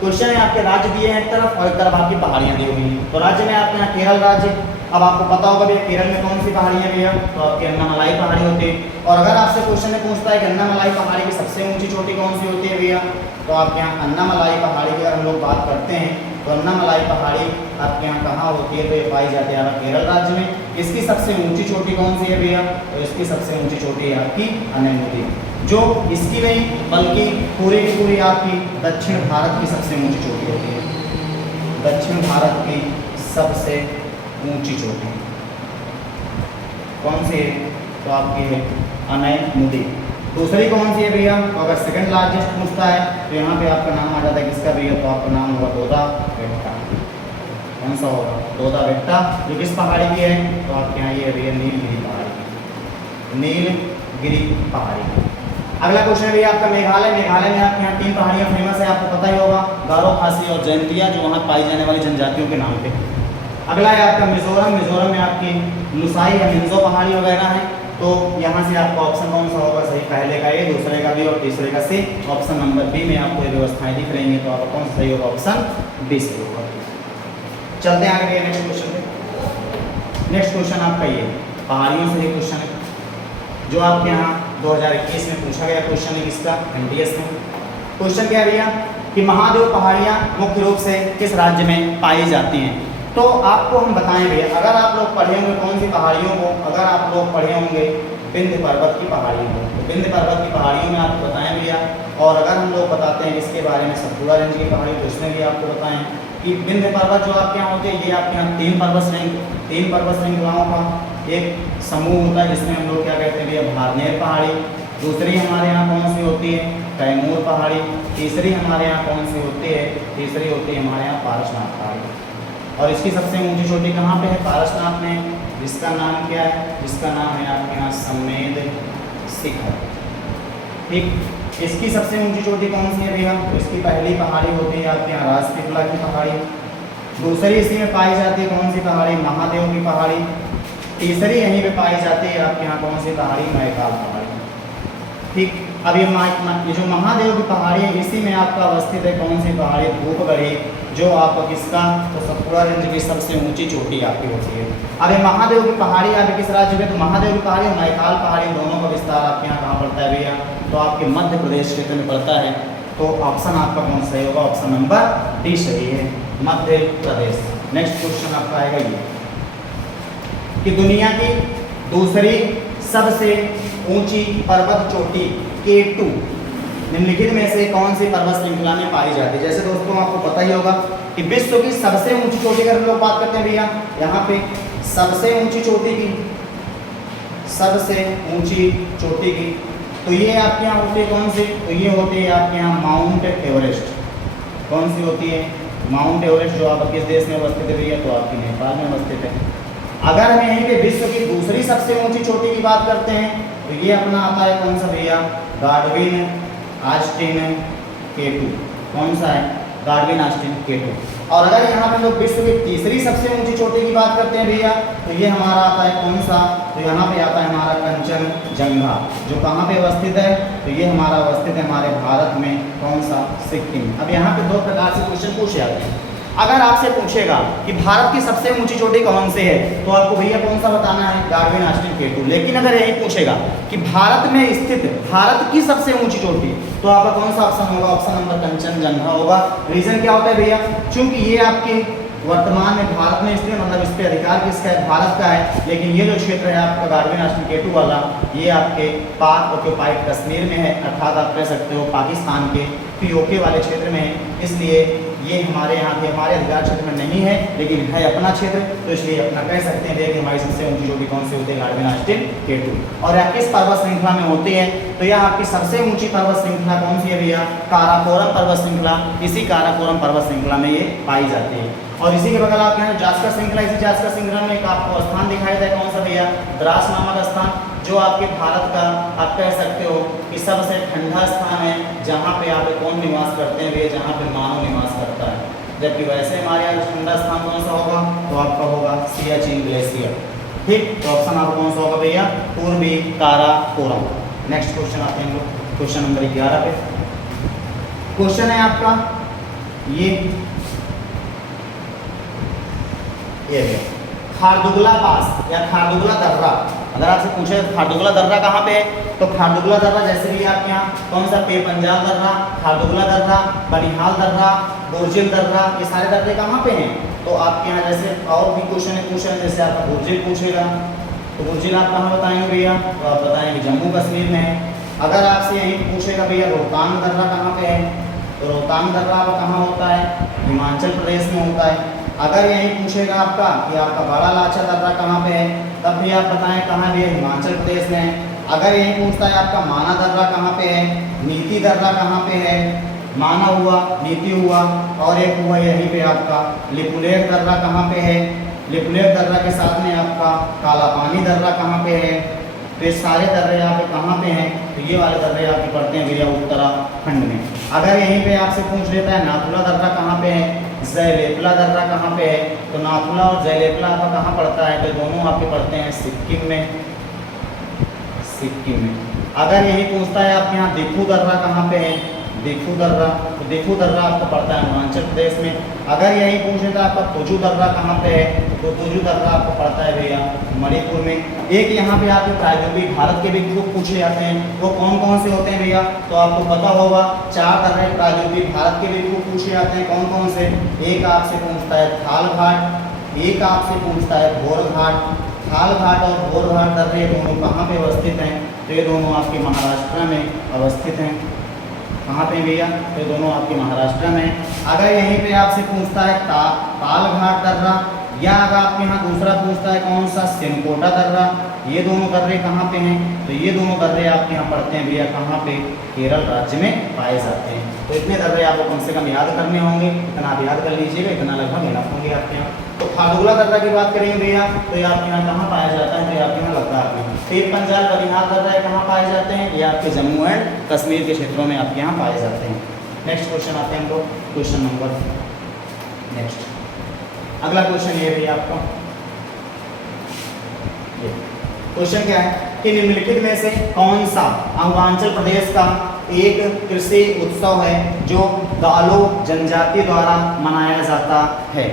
क्वेश्चन है आपके राज्य दिए हैं एक तरफ और एक तरफ आपकी पहाड़ियाँ दी हुई हैं। तो राज्य में आपके यहाँ केरल राज्य, अब आपको पता होगा भैया केरल में कौन सी पहाड़ी है भैया, तो आपकी अन्नामलाई पहाड़ी होती है। और अगर आपसे क्वेश्चन में पूछता है कि अन्नामलाई पहाड़ी की सबसे ऊंची चोटी कौन सी होती है भैया, तो आपके यहाँ अन्नामलाई पहाड़ी की अगर हम लोग बात करते हैं, तो अन्नामलाई पहाड़ी आपके यहाँ कहाँ होती है, तो ये पाई जाती है केरल राज्य में। इसकी सबसे ऊंची चोटी कौन सी है भैया, तो इसकी सबसे ऊंची चोटी है आपकी अनैमुदी, जो इसकी नहीं बल्कि पूरी की पूरी आपकी दक्षिण भारत की सबसे ऊंची चोटी होती है। दक्षिण भारत की सबसे ऊंची चोटी कौन सी है, तो आपकी है अनैमुदी। दूसरी कौन सी है भैया, तो अगर सेकंड लार्जेस्ट पूछता है तो यहाँ पे आपका नाम आ जाता है किसका भैया, तो आपका नाम होगा दोदा बेट्टा। कौन सा होगा, दोदा बेट्टा, जो किस पहाड़ी की है, तो आपके यहाँ ये भैया नीलगिरी पहाड़ी, नीलगिरी पहाड़ी। अगला क्वेश्चन है भैया आपका मेघालय। मेघालय में आपके यहाँ 3 पहाड़ियाँ फेमस है, आपको पता ही होगा, गारो, खासी और जयंतिया, जो वहाँ पाई जाने वाली जनजातियों के नाम पे। अगला है आपका मिजोरम। मिजोरम में आपकी लुसाई या मिंजो पहाड़ी वगैरह है। तो यहाँ से आपका ऑप्शन कौन सा होगा सही, पहले का ए, दूसरे का बी और तीसरे का सी। ऑप्शन नंबर बी में आपको ये व्यवस्थाएं दिख रही हैं, तो आपका कौन सा सही होगा, ऑप्शन बी सही होगा। चलते हैं आगे नेक्स्ट क्वेश्चन पे। नेक्स्ट क्वेश्चन आपका ये पहाड़ियों से ही क्वेश्चन है, जो आपके यहाँ 2021 में पूछा गया क्वेश्चन है किसका, एमटीएस में। क्वेश्चन क्या है भैया कि महादेव पहाड़ियाँ मुख्य रूप से किस राज्य में पाई जाती हैं। तो आपको हम बताएं भैया, अगर आप लोग पढ़े होंगे कौन सी पहाड़ियों को, अगर आप लोग पढ़े होंगे विंध्य पर्वत की पहाड़ियों को, तो विंध्य पर्वत की पहाड़ियों में आपको बताएं भैया। और अगर हम लोग बताते हैं इसके बारे में सतपुड़ा रेंज की पहाड़ी, तो उसमें भी आपको बताएं कि विंध्य पर्वत जो आपके यहाँ होते हैं, ये आपके यहाँ 3 पर्वत श्रृंखलाओं का एक समूह होता है, जिसमें हम लोग क्या कहते हैं भैया, भारनेर पहाड़ी। दूसरी हमारे यहाँ कौन सी होती है, कैमूर पहाड़ी। तीसरी हमारे यहाँ कौन सी होती है, तीसरी होती है हमारे यहाँ पारसनाथ पहाड़ी। और इसकी सबसे ऊंची चोटी कहाँ पे है, पारसनाथ में, जिसका नाम क्या है, जिसका नाम है आपके यहाँ समेद शिखर। ठीक, इसकी सबसे ऊंची चोटी कौन सी है भैया, तो इसकी पहली पहाड़ी होती है आपके यहाँ राजपीपला की पहाड़ी। दूसरी इसी में पाई जाती है कौन सी पहाड़ी, महादेव की पहाड़ी। तीसरी यहीं पे पाई जाती है आपके यहाँ कौन सी पहाड़ी, मैकाल पहाड़ी। ठीक, अब ये जो महादेव की पहाड़ी है, इसी में आपका अवस्थित है कौन सी पहाड़ी, धूपगढ़ी, जो आपका किसका, तो सतपुड़ा रेंज की सबसे ऊंची चोटी आपकी होती है। अब ये महादेव की पहाड़ी आपके किस राज्य में, तो महादेव की पहाड़ी और मैकाल पहाड़ी दोनों का विस्तार आपके यहाँ कहाँ पड़ता है भैया, तो आपके मध्य प्रदेश क्षेत्र में पड़ता है। तो ऑप्शन आपका कौन सही होगा, ऑप्शन नंबर डी सही है, मध्य प्रदेश। नेक्स्ट क्वेश्चन आपका आएगा ये कि दुनिया की दूसरी सबसे ऊंची पर्वत चोटी K2 निम्नलिखित में से कौन सी पर्वत श्रृंखला में पाई जाती है। जैसे दोस्तों आपको पता ही होगा कि विश्व की सबसे ऊंची चोटी की हम लोग बात करते हैं भैया, यहाँ पे सबसे ऊंची चोटी की, सबसे ऊंची चोटी की, तो ये आपके यहाँ होती है कौन सी, तो ये होती है आपके यहाँ माउंट एवरेस्ट। कौन सी होती है, माउंट एवरेस्ट, जो आप किस देश में अवस्थित है भैया, तो आपकी नेपाल में अवस्थित है। अगर हम यहीं पे विश्व की दूसरी सबसे ऊंची चोटी की बात करते हैं, तो ये अपना आता है कौन सा भैया, गार्डविन, आस्टिन, K2, कौन सा है? Godwin Austin K2। और अगर यहाँ पे लोग विश्व की तीसरी सबसे ऊंची चोटी की बात करते हैं भैया, तो ये हमारा आता है कौन सा? तो यहाँ पे आता है हमारा कंचनजंगा, जो कहाँ पे अवस्थित है? तो ये हमारा अवस्थित है हमारे भारत में, कौन सा? सिक्किम। अब यहाँ पे दो प्रकार से क्वेश्चन पूछे जाते हैं। अगर आपसे पूछेगा कि भारत की सबसे ऊंची चोटी कौन से है, तो आपको भैया कौन सा बताना है? Godwin Austin K2। लेकिन अगर यही पूछेगा कि भारत में स्थित भारत की सबसे ऊंची चोटी, तो आपका कौन सा ऑप्शन होगा? ऑप्शन नंबर कंचनजंगा होगा। रीजन क्या होता है भैया? क्योंकि ये आपके वर्तमान में भारत में स्थित, मतलब इस पे अधिकार किसका है? भारत का है। लेकिन ये जो क्षेत्र है आपका गार्डविन ऑस्टिन K2 वाला, ये आपके पाक ऑक्यूपाइड कश्मीर में है, अर्थात आप कह सकते हो पाकिस्तान के POK वाले क्षेत्र में है। इसलिए ये हमारे यहाँ के हमारे अधिकार क्षेत्र में नहीं है, लेकिन है अपना क्षेत्र, तो इसलिए अपना कह सकते हैं कि हमारी सबसे ऊंची चोटी कौन सी होती है? Godwin Austin K2। और यह किस पर्वत श्रृंखला में होती है? तो यह आपकी सबसे ऊंची पर्वत श्रृंखला कौन सी है भैया? काराकोरम पर्वत श्रृंखला। इसी काराकोरम पर्वत श्रृंखला में ये पाई जाती है। और इसी के बगल आप यहाँ जास्कर श्रृंखला, इसी जास्कर श्रृंखला में एक आपको स्थान दिखाई देता है, कौन सा भैया? द्रास नामक स्थान, जो आपके भारत का आप कह सकते हो कि सबसे ठंडा स्थान है, जहाँ पे आप कौन निवास करते हैं भैया? जहाँ पे मानव निवास करता है। जबकि वैसे हमारे यहाँ ठंडा स्थान कौन सा होगा? तो आपका होगा सियाचिन ग्लेशियर। ठीक, तो ऑप्शन आपका कौन सा होगा भैया? पूर्वी काराकोरम। नेक्स्ट क्वेश्चन आते हैं हम लोग क्वेश्चन नंबर 11 पे। क्वेश्चन है आपका ये खारदुगला पास या खारदुगला दर्रा। अगर आपसे पूछे खारदुगला दर्रा कहाँ पे है, तो खारदुगला दर्रा जैसे भी आपके यहाँ कौन सा? पे पंजाब दर्रा, खारदुगला दर्रा, बनिहाल दर्रा, बोरजिल दर्रा, ये सारे दर्रे कहाँ पे हैं? तो आपके यहाँ जैसे और भी क्वेश्चन है, जैसे आपका बोरजिल पूछेगा, तो बोरजिल आप कहाँ बताएंगे भैया? तो आप बताएंगे जम्मू कश्मीर में है। अगर आपसे यही पूछेगा भैया रोहतांग दर्रा कहाँ पे है, तो रोहतांग दर्रा कहाँ होता है? हिमाचल प्रदेश में होता है। अगर यही पूछेगा आपका कि आपका बड़ा लाचा दर्रा कहाँ पे है, तब भी आप बताएं कहाँ भी है? हिमाचल प्रदेश में है। अगर यही पूछता है आपका माना दर्रा कहाँ पे है, नीति दर्रा कहाँ पे है, माना हुआ, नीति हुआ, और एक हुआ यहीं पे आपका लिपुलेख दर्रा कहाँ पे है, लिपुलेख दर्रा के साथ में आपका काला पानी दर्रा कहाँ पे है। तो ये सारे दर्रे यहाँ पे कहाँ पे हैं? तो ये वाले दर्रे आपके पड़ते हैं भैया उत्तराखंड में। अगर यहीं पे आपसे पूछ लेता है नाथुला दर्रा कहाँ पे है, जयलेपला दर्रा कहाँ पे है, तो नाथुला और जयलेपला आपका कहाँ पड़ता है? तो दोनों आपके पड़ते हैं सिक्किम में, सिक्किम में। अगर यही पूछता है आपके यहाँ दिफू दर्रा कहाँ पे है, दिफू दर्रा, तो दिफू दर्रा आपको पड़ता है हिमाचल प्रदेश में। अगर यही पूछ लेता है आपका तुजू दर्रा कहाँ पे है, तो तुजू दर्रा आपको पड़ता है भैया मणिपुर में। एक यहाँ पे आपके प्रायद्वीपीय भारत के भी खूब पूछे जाते हैं, वो कौन कौन से होते हैं भैया? तो आपको पता होगा 4 दर्रे प्रायद्वीपीय भारत के भी खूब पूछे जाते हैं। कौन कौन से? एक आपसे पूछता है थाल घाट, एक आपसे पूछता है भोर घाट। थाल घाट और भोर घाट दर्रे दोनों कहाँ पे अवस्थित हैं? तो ये दोनों आपके महाराष्ट्र में अवस्थित हैं। कहाँ पे भैया? तो दोनों आपके महाराष्ट्र में। अगर यहीं पे आपसे पूछता है ताल घाट दर्रा, या अगर आपके यहाँ दूसरा पूछता है कौन सा? सिनकोटा दर्रा, ये दोनों दर्रे कहाँ पे हैं? तो ये दोनों दर्रे आपके यहाँ पड़ते हैं भैया कहाँ पे? केरल राज्य में पाए जाते हैं। तो इतने दर्रे आपको कम से कम याद करने होंगे, इतना आप याद कर लीजिएगा, इतना लगभग याद होंगे आपके यहाँ। तो खारदुगला दर्रा की बात करेंगे भैया, तो ये आपके यहाँ कहाँ पाया जाता है? तो ये आपके यहाँ लद्दाख में। पेट पंजाल बनिहाल दर्रा कहाँ पाए जाते हैं? ये आपके जम्मू एंड कश्मीर के क्षेत्रों में आपके यहाँ पाए जाते हैं। नेक्स्ट क्वेश्चन आते हैं हम लोग क्वेश्चन नंबर नेक्स्ट। अगला क्वेश्चन ये भैया आपका क्वेश्चन क्या है कि निम्नलिखित में से कौन सा अरुणाचल प्रदेश का एक कृषि उत्सव है जो गालो जनजाति द्वारा मनाया जाता है?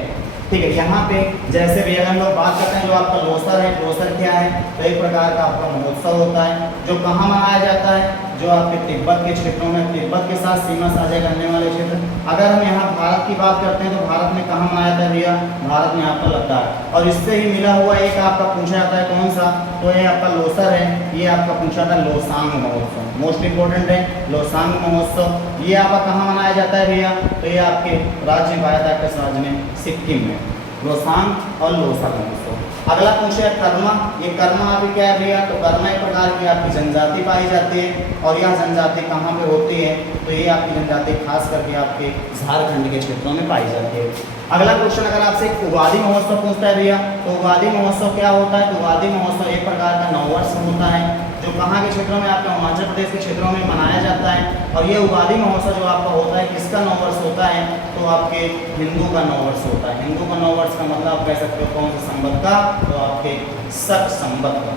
ठीक है, यहाँ पे जैसे भी अगर हम लोग बात करते हैं जो आपका लोसर है, लोसर क्या है? तो एक प्रकार का आपका महोत्सव होता है जो कहाँ मनाया जाता है? जो आपके तिब्बत के क्षेत्रों में, तिब्बत के साथ सीमा साझा करने वाले क्षेत्र। अगर हम यहाँ भारत की बात करते हैं तो भारत में कहाँ मनाया जाता है भैया? भारत में आपका लद्दाख। और इससे ही मिला हुआ एक आपका पूछा जाता है कौन सा? तो ये आपका लोसर है, ये आपका पूछा जाता है लोसांग महोत्सव, मोस्ट इंपॉर्टेंट है लोसांग महोत्सव। ये आपका कहाँ मनाया जाता है भैया? तो ये आपके राज्य में पाया जाता है, किस राज्य में? सिक्किम में, लोसांग और लोसर महोत्सव। अगला पूछे कर्मा। ये कर्मा अभी क्या है भैया? तो कर्मा एक प्रकार की आपकी जनजाति पाई जाती है, और यह जनजाति कहाँ पे होती है? तो ये आपकी जनजाति खास करके आपके झारखंड के क्षेत्रों में पाई जाती है। अगला क्वेश्चन अगर आपसे उगादि महोत्सव पूछता है भैया, तो उगादि महोत्सव क्या होता है? तो उगादि महोत्सव एक प्रकार का नववर्ष होता है जो कहाँ के क्षेत्रों में, आपके हिमाचल प्रदेश के क्षेत्रों में मनाया जाता है। और ये उगादि महोत्सव जो आपका होता है किसका नववर्ष होता है, तो आपके हिंदू का नववर्ष होता है। हिंदू का नववर्ष का मतलब आप कह सकते हो कौन सा संवत का, तो आपके शक संवत का।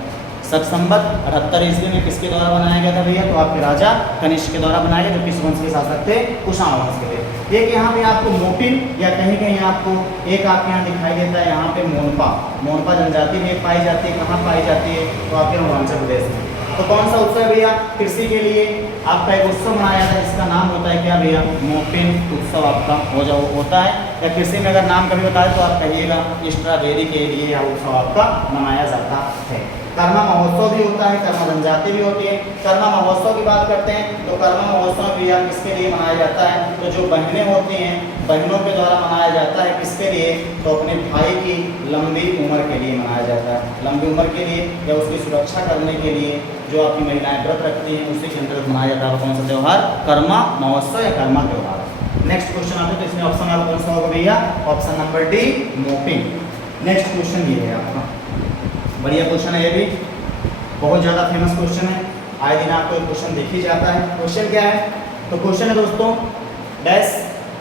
शक संवत 78 ईस्वी में किसके द्वारा बनाया गया था भैया, तो आपके राजा कनिष्क के द्वारा बनाया गया, जो किस वंश के शासक थे, कुषाण वंश के थे। एक यहाँ पे आपको मोपिन या कहीं कहीं आपको एक आपके यहाँ दिखाई देता है यहाँ पे मोनपा। मोनपा जनजाति में पाई जाती है, कहाँ पाई जाती है, तो आपके हिमाचल प्रदेश में। तो कौन सा उत्सव है भैया, कृषि के लिए आपका एक उत्सव मनाया जाता है, इसका नाम होता है क्या भैया, मोपिन उत्सव आपका होता है। या कृषि में अगर नाम कभी बताए तो आप कहिएगा स्ट्रॉबेरी के लिए यह उत्सव आपका मनाया जाता है। कर्मा महोत्सव भी होता है, कर्मा जनजाति भी होती है। कर्मा महोत्सव की बात करते हैं तो कर्मा महोत्सव भी किसके लिए मनाया जाता है, तो जो बहनें होती हैं बहनों के द्वारा मनाया जाता है, किसके लिए, तो अपने भाई की लंबी उम्र के लिए मनाया जाता है। लंबी उम्र के लिए या उसकी सुरक्षा करने के लिए जो आपकी महिलाएं व्रत रखती हैं उसी के अंतर्गत मनाया जाता है कौन सा त्यौहार, कर्मा महोत्सव या कर्मा त्यौहार। नेक्स्ट क्वेश्चन आता है, तो इसमें ऑप्शन आपका कौन सा होगा भैया, option number D Mopin. Next question ये है आपका, बढ़िया क्वेश्चन है, ये भी बहुत ज़्यादा फेमस क्वेश्चन है, आए दिन आपको एक क्वेश्चन देख ही जाता है। क्वेश्चन क्या है, तो क्वेश्चन है दोस्तों डैश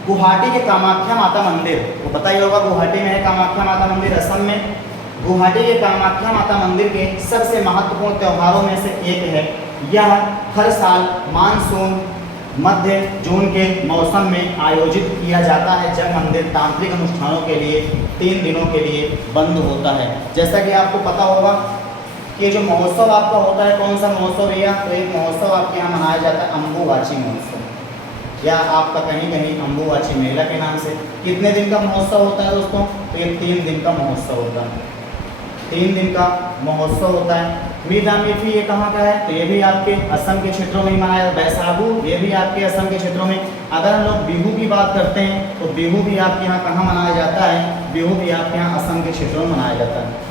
गुवाहाटी के कामाख्या माता मंदिर, वो पता ही होगा गुवाहाटी में है कामाख्या माता मंदिर, असम में। गुवाहाटी के कामाख्या माता मंदिर के सबसे महत्वपूर्ण त्योहारों में से एक है। यह हर साल मानसून मध्य जून के मौसम में आयोजित किया जाता है, जब मंदिर तांत्रिक अनुष्ठानों के लिए 3 दिनों के लिए बंद होता है। जैसा कि आपको पता होगा कि जो महोत्सव आपका होता है कौन सा महोत्सव भैया, तो एक महोत्सव आपके यहाँ मनाया जाता है अम्बुवाची महोत्सव, या आपका कहीं कहीं अम्बुवाची मेला के नाम से। कितने दिन का महोत्सव होता है दोस्तों, तो ये 3 दिन का महोत्सव होता है, 3 दिन का महोत्सव होता है। मीठी ये कहाँ का है, तो ये भी आपके असम के क्षेत्रों में ही मनाया जाता है। बैसागु ये भी आपके असम के क्षेत्रों में। अगर हम लोग बिहू की बात करते हैं तो बिहू भी आपके यहाँ कहाँ मनाया जाता है, बिहू भी आपके यहाँ असम के क्षेत्रों में मनाया जाता है,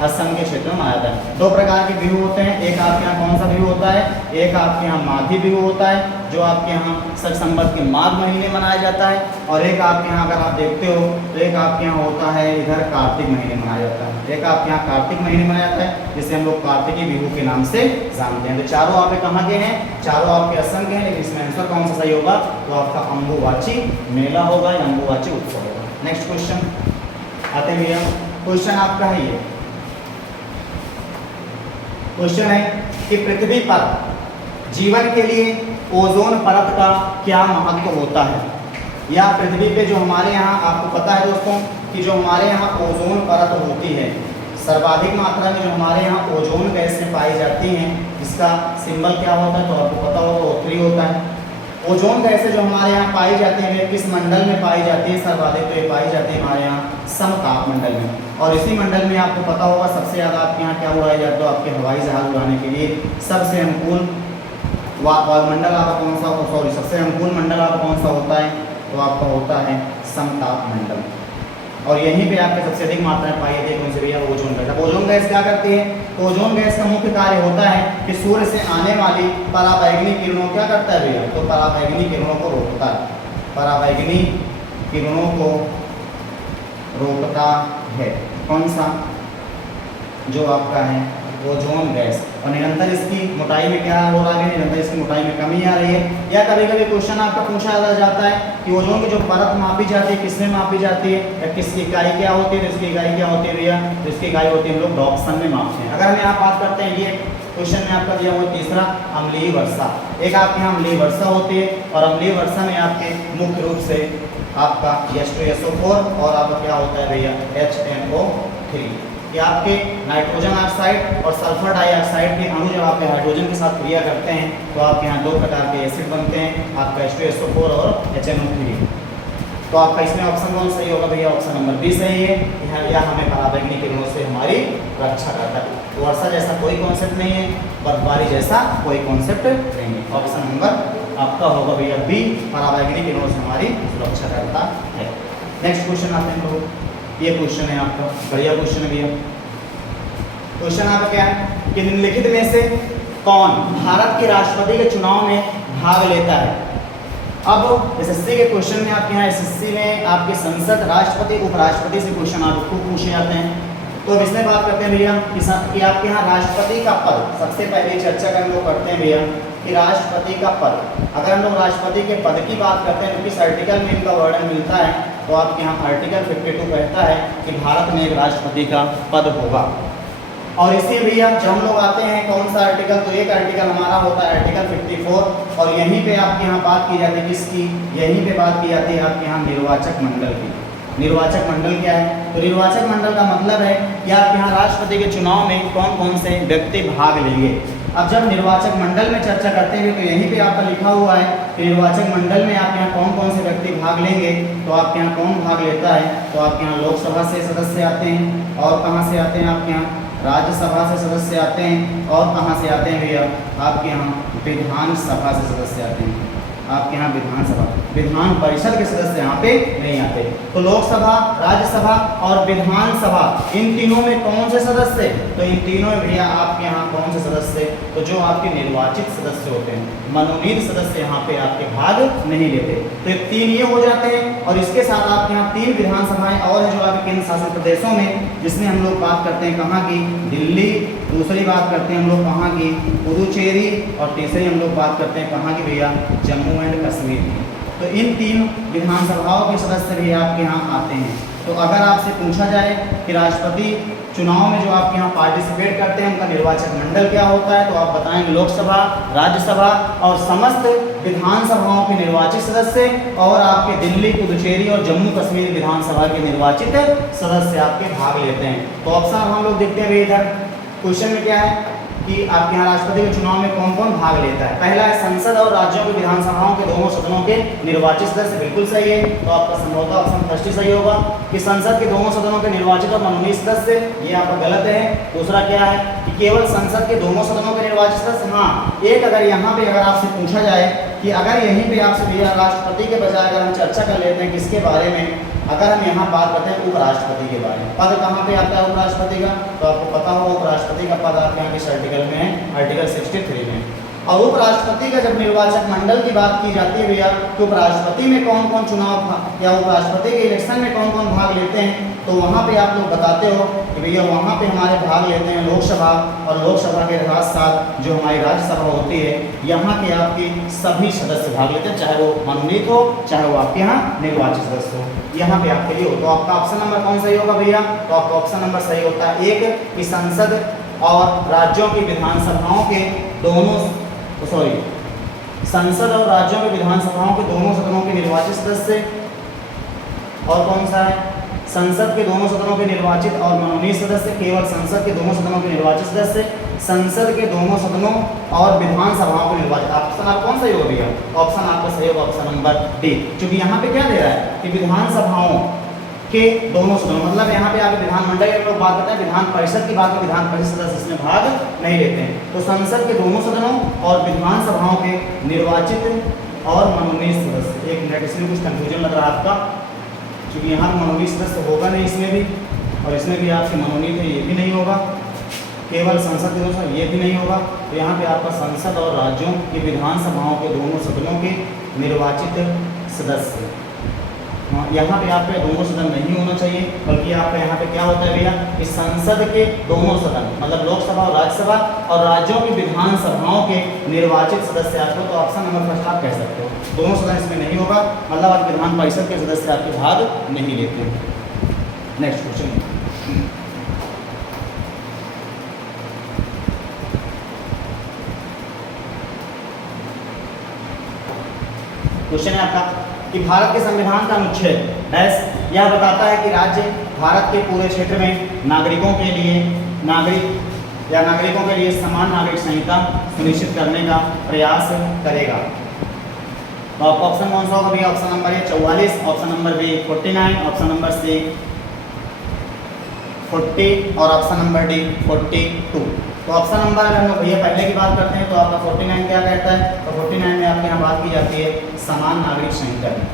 असम के क्षेत्र में मनाया जाता है। 2 प्रकार के बिहू होते हैं, एक आपके यहाँ कौन सा बिहू होता है, एक आपके यहाँ माघी बिहू होता है जो आपके यहाँ शक संवत के माघ महीने मनाया जाता है, और एक आपके यहाँ अगर आप देखते हो तो एक आपके यहाँ होता है इधर कार्तिक महीने मनाया जाता है। एक आपके यहाँ कार्तिक महीने मनाया जाता है जिसे हम लोग कार्तिकी बिहू के नाम से जानते हैं। तो चारों आपके कहाँ के हैं, चारों आपके असम के हैं, लेकिन इसमें आंसर कौन सा सही होगा, तो आपका अम्बुवाची मेला होगा या अम्बुवाची उत्सव होगा। नेक्स्ट क्वेश्चन आते हैं भैया, क्वेश्चन आपका है ये क्वेश्चन है कि पृथ्वी पर जीवन के लिए ओजोन परत का क्या महत्व होता है, या पृथ्वी पे जो हमारे यहाँ आपको पता है दोस्तों कि जो हमारे यहाँ ओजोन परत होती है सर्वाधिक मात्रा में जो हमारे यहाँ ओजोन गैस में पाई जाती हैं, जिसका सिंबल क्या होता है, तो आपको पता होगा O3 होता है। ओजोन गैसें जो हमारे यहाँ पाई जाती हैं वे किस मंडल में पाई जाती है सर्वाधिक, तो ये पाई जाती है हमारे यहाँ समताप मंडल में। और इसी मंडल में आपको पता होगा सबसे ज़्यादा आपके यहाँ क्या उड़ाया जाता है, आपके हवाई जहाज उड़ाने के लिए सबसे अनुकूल वायुमंडल आपका कौन सा, सॉरी सबसे अनुकूल मंडल आपका कौन सा होता है, तो आपका होता है समताप मंडल। और यहीं पे आपके सबसे अधिक मात्रा में पाई जाती है कौन से भैया, ओजोन गैस। अब ओजोन गैस क्या करती है, ओजोन गैस का मुख्य कार्य होता है कि सूर्य से आने वाली पराबैंगनी किरणों क्या करता है भैया, तो पराबैंगनी किरणों को रोकता है, पराबैंगनी किरणों को रोकता है कौन सा, जो आपका है ओजोन गैस। और निरंतर इसकी मोटाई में क्या हो रहा है, निरंतर इसकी मोटाई में कमी आ रही है। या कभी कभी क्वेश्चन आपका पूछा जाता है कि ओजोन की जो परत मापी जाती है किसमें मापी जाती है, या किसकी इकाई क्या होती है, तो इसकी इकाई क्या होती है भैया, तो इसकी इकाई होती है हम लोग डॉप्सन में मापते हैं। अगर हम यहाँ बात करते हैं ये क्वेश्चन में आपका दिया हुआ तीसरा अम्लीय वर्षा, एक आपके यहाँ अम्लीय वर्षा होती है, और अम्लीय वर्षा में आपके मुख्य रूप से आपका H2SO4 और आपका क्या होता है भैया HNO3, कि आपके नाइट्रोजन ऑक्साइड और सल्फर डाइऑक्साइड के अणु जब आपके हाइड्रोजन के साथ क्रिया करते हैं तो आपके यहाँ 2 प्रकार के एसिड बनते हैं, आपका H2SO4 और HNO3। तो आपका इसमें ऑप्शन कौन सही होगा भैया, ऑप्शन नंबर बी सही है, यह हमें पराबैंगनी किरणों से हमारी रक्षा करता है। तो वर्षा जैसा कोई कॉन्सेप्ट नहीं है, बर्फबारी जैसा कोई कॉन्सेप्ट नहीं है। ऑप्शन नंबर आपका होगा भैया बी, पराबैंगनी किरणों से हमारी सुरक्षा करता है। नेक्स्ट क्वेश्चन आते हैं लोग, ये क्वेश्चन है आपका, बढ़िया क्वेश्चन है भैया। क्वेश्चन आपका क्या है कि निम्नलिखित में से कौन भारत के राष्ट्रपति के चुनाव में भाग लेता है। अब एसएससी के क्वेश्चन में आपके यहाँ एसएससी में आपके संसद, राष्ट्रपति, उपराष्ट्रपति से क्वेश्चन आपको पूछे जाते हैं। तो अब इसमें बात करते हैं भैया कि आपके यहाँ राष्ट्रपति का पद, सबसे पहले चर्चा हम लोग करते हैं भैया कि राष्ट्रपति का पद, अगर हम लोग राष्ट्रपति के पद की बात करते हैं तो किस आर्टिकल में इनका वर्णन मिलता है, तो आपके यहाँ आर्टिकल 52 कहता है कि भारत में एक राष्ट्रपति का पद होगा। और इसी भैया जब हम लोग आते हैं कौन सा आर्टिकल, तो एक आर्टिकल हमारा होता है आर्टिकल 54, और यहीं पे आपके यहाँ बात की जाती है किसकी, यहीं पे बात की जाती है आपके यहाँ निर्वाचक मंडल की। निर्वाचक मंडल क्या है, तो निर्वाचक मंडल का मतलब है कि आपके यहाँ राष्ट्रपति के चुनाव में कौन कौन से व्यक्ति भाग लेंगे। अब जब निर्वाचक मंडल में चर्चा करते हैं तो यहीं पे आपका लिखा हुआ है कि निर्वाचक मंडल में आपके यहाँ कौन कौन से व्यक्ति भाग लेंगे, तो आपके यहाँ कौन भाग लेता है, तो आपके यहाँ लोकसभा से सदस्य आते हैं, और कहाँ से आते हैं आपके यहाँ राज्यसभा से सदस्य आते हैं, और कहाँ से आते हैं भैया आपके यहाँ विधानसभा से सदस्य आते हैं। आपके यहाँ विधानसभा, विधान परिषद के सदस्य यहाँ पे नहीं आते। तो लोकसभा, राज्यसभा और विधानसभा, इन तीनों में कौन से सदस्य, तो इन तीनों में भैया आपके यहाँ कौन से सदस्य, तो जो आपके निर्वाचित सदस्य होते हैं, मनोनीत सदस्य यहाँ पे आपके भाग नहीं लेते। तो 3 ये हो जाते हैं, और इसके साथ आपके यहाँ 3 विधानसभाएं और है जो आपके केंद्र शासित प्रदेशों में, जिसमें हम लोग बात करते हैं कहाँ की, दिल्ली, दूसरी बात करते हैं हम लोग कहाँ की, पुदुचेरी, और तीसरी हम लोग बात करते हैं कहाँ की भैया, जम्मू एंड कश्मीर की। तो इन 3 विधानसभाओं के सदस्य भी आपके यहाँ आते हैं। तो अगर आपसे पूछा जाए कि राष्ट्रपति चुनाव में जो आपके यहाँ पार्टिसिपेट करते हैं उनका निर्वाचक मंडल क्या होता है, तो आप बताएंगे लोकसभा, राज्यसभा और समस्त विधानसभाओं के निर्वाचित सदस्य, और आपके दिल्ली, पुदुचेरी और जम्मू कश्मीर विधानसभा के निर्वाचित सदस्य आपके भाग लेते हैं। तो ऑप्शन हम लोग देखते हैं इधर क्वेश्चन में क्या है कि आपके यहाँ राष्ट्रपति के चुनाव में कौन कौन भाग लेता है। पहला है संसद और राज्यों की विधानसभाओं के दोनों सदनों के निर्वाचित सदस्य, बिल्कुल सही है। तो आपका संभवतः ऑप्शन फर्स्ट ही सही होगा कि संसद के दोनों सदनों के निर्वाचित और मनोनीत सदस्य, ये आपका गलत है। दूसरा क्या है कि केवल संसद के दोनों सदनों के निर्वाचित सदस्य। हाँ, एक अगर यहाँ पे अगर आपसे पूछा जाए कि अगर यहीं पे आपसे भैया राष्ट्रपति के बजाय अगर हम चर्चा कर लेते हैं किसके बारे में, अगर हम यहाँ बात करते हैं उपराष्ट्रपति के बारे में, पद कहाँ पे आता है उपराष्ट्रपति का, तो आपको पता होगा उपराष्ट्रपति का पद आपके यहाँ किस आर्टिकल में है, आर्टिकल 63 में। और उपराष्ट्रपति का जब निर्वाचक मंडल की बात की जाती है भैया, तो उपराष्ट्रपति में कौन कौन चुनाव या उपराष्ट्रपति के इलेक्शन में कौन कौन भाग लेते हैं, तो वहाँ पे आप लोग बताते हो कि भैया वहाँ पे हमारे भाग लेते हैं लोकसभा, और लोकसभा के साथ साथ जो हमारी राज्यसभा होती है, यहाँ के आपके सभी सदस्य भाग लेते हैं, चाहे वो मनोनीत हो, चाहे वो आपके यहाँ निर्वाचित सदस्य हो, यहाँ पे आपके लिए हो। तो आपका ऑप्शन नंबर कौन सही होगा भैया, तो आपका ऑप्शन नंबर सही होता है 1 कि संसद और राज्यों की विधानसभाओं के दोनों, संसद और राज्यों के विधानसभाओं के दोनों सदनों के निर्वाचित सदस्य, और कौन सा है, संसद के दोनों सदनों के निर्वाचित और मनोनीत सदस्य, केवल संसद के दोनों सदनों के निर्वाचित सदस्य, संसद के दोनों सदनों और विधानसभाओं के निर्वाचित। ऑप्शन आप कौन सही हो भैया, ऑप्शन आपका सही होगा ऑप्शन नंबर डी, क्योंकि यहाँ पे क्या दे रहा है कि विधानसभाओं के दोनों सदनों, मतलब यहाँ पे आपके विधानमंडल की लोग बात करते हैं, विधान परिषद की बात में विधान परिषद सदस्य इसमें भाग नहीं लेते हैं। तो संसद के दोनों सदनों और विधानसभाओं के निर्वाचित और मनोनीत सदस्य। एक मिनट, इसमें कुछ कंफ्यूजन लग रहा है आपका, क्योंकि यहाँ मनोनीत सदस्य होगा नहीं इसमें भी, और इसमें भी आपके मनोनीत है ये भी नहीं होगा, केवल संसद के दोनों ये भी नहीं होगा। तो यहाँ पे आपका संसद और राज्यों की विधानसभाओं के दोनों सदनों के निर्वाचित सदस्य, यहाँ पे आपके दोनों सदन नहीं होना चाहिए, बल्कि आपका यहाँ पे क्या होता है भैया कि संसद के दोनों सदन, मतलब लोकसभा और राज्यसभा और राज्यों की विधानसभाओं के निर्वाचित सदस्य आपको, तो ऑप्शन नंबर फर्स्ट आप कह सकते हो। दोनों सदन इसमें नहीं होगा, मतलब आप विधान परिषद के सदस्य आपके भाग नहीं लेते। नेक्स्ट क्वेश्चन, क्वेश्चन है आपका कि भारत के संविधान का अनुच्छेद डैश यह बताता है कि राज्य भारत के पूरे क्षेत्र में नागरिकों के लिए समान नागरिक संहिता सुनिश्चित करने का प्रयास करेगा। तो आपका ऑप्शन कौन सा होगा भैया, option number A 44, option number B 49, option number C 40 और ऑप्शन नंबर डी 42। तो ऑप्शन नंबर अगर हम लोग भैया पहले की बात करते हैं तो आपका 49 क्या कहता है, तो 49 में आपके यहाँ बात की जाती है समान नागरिक संहिता की,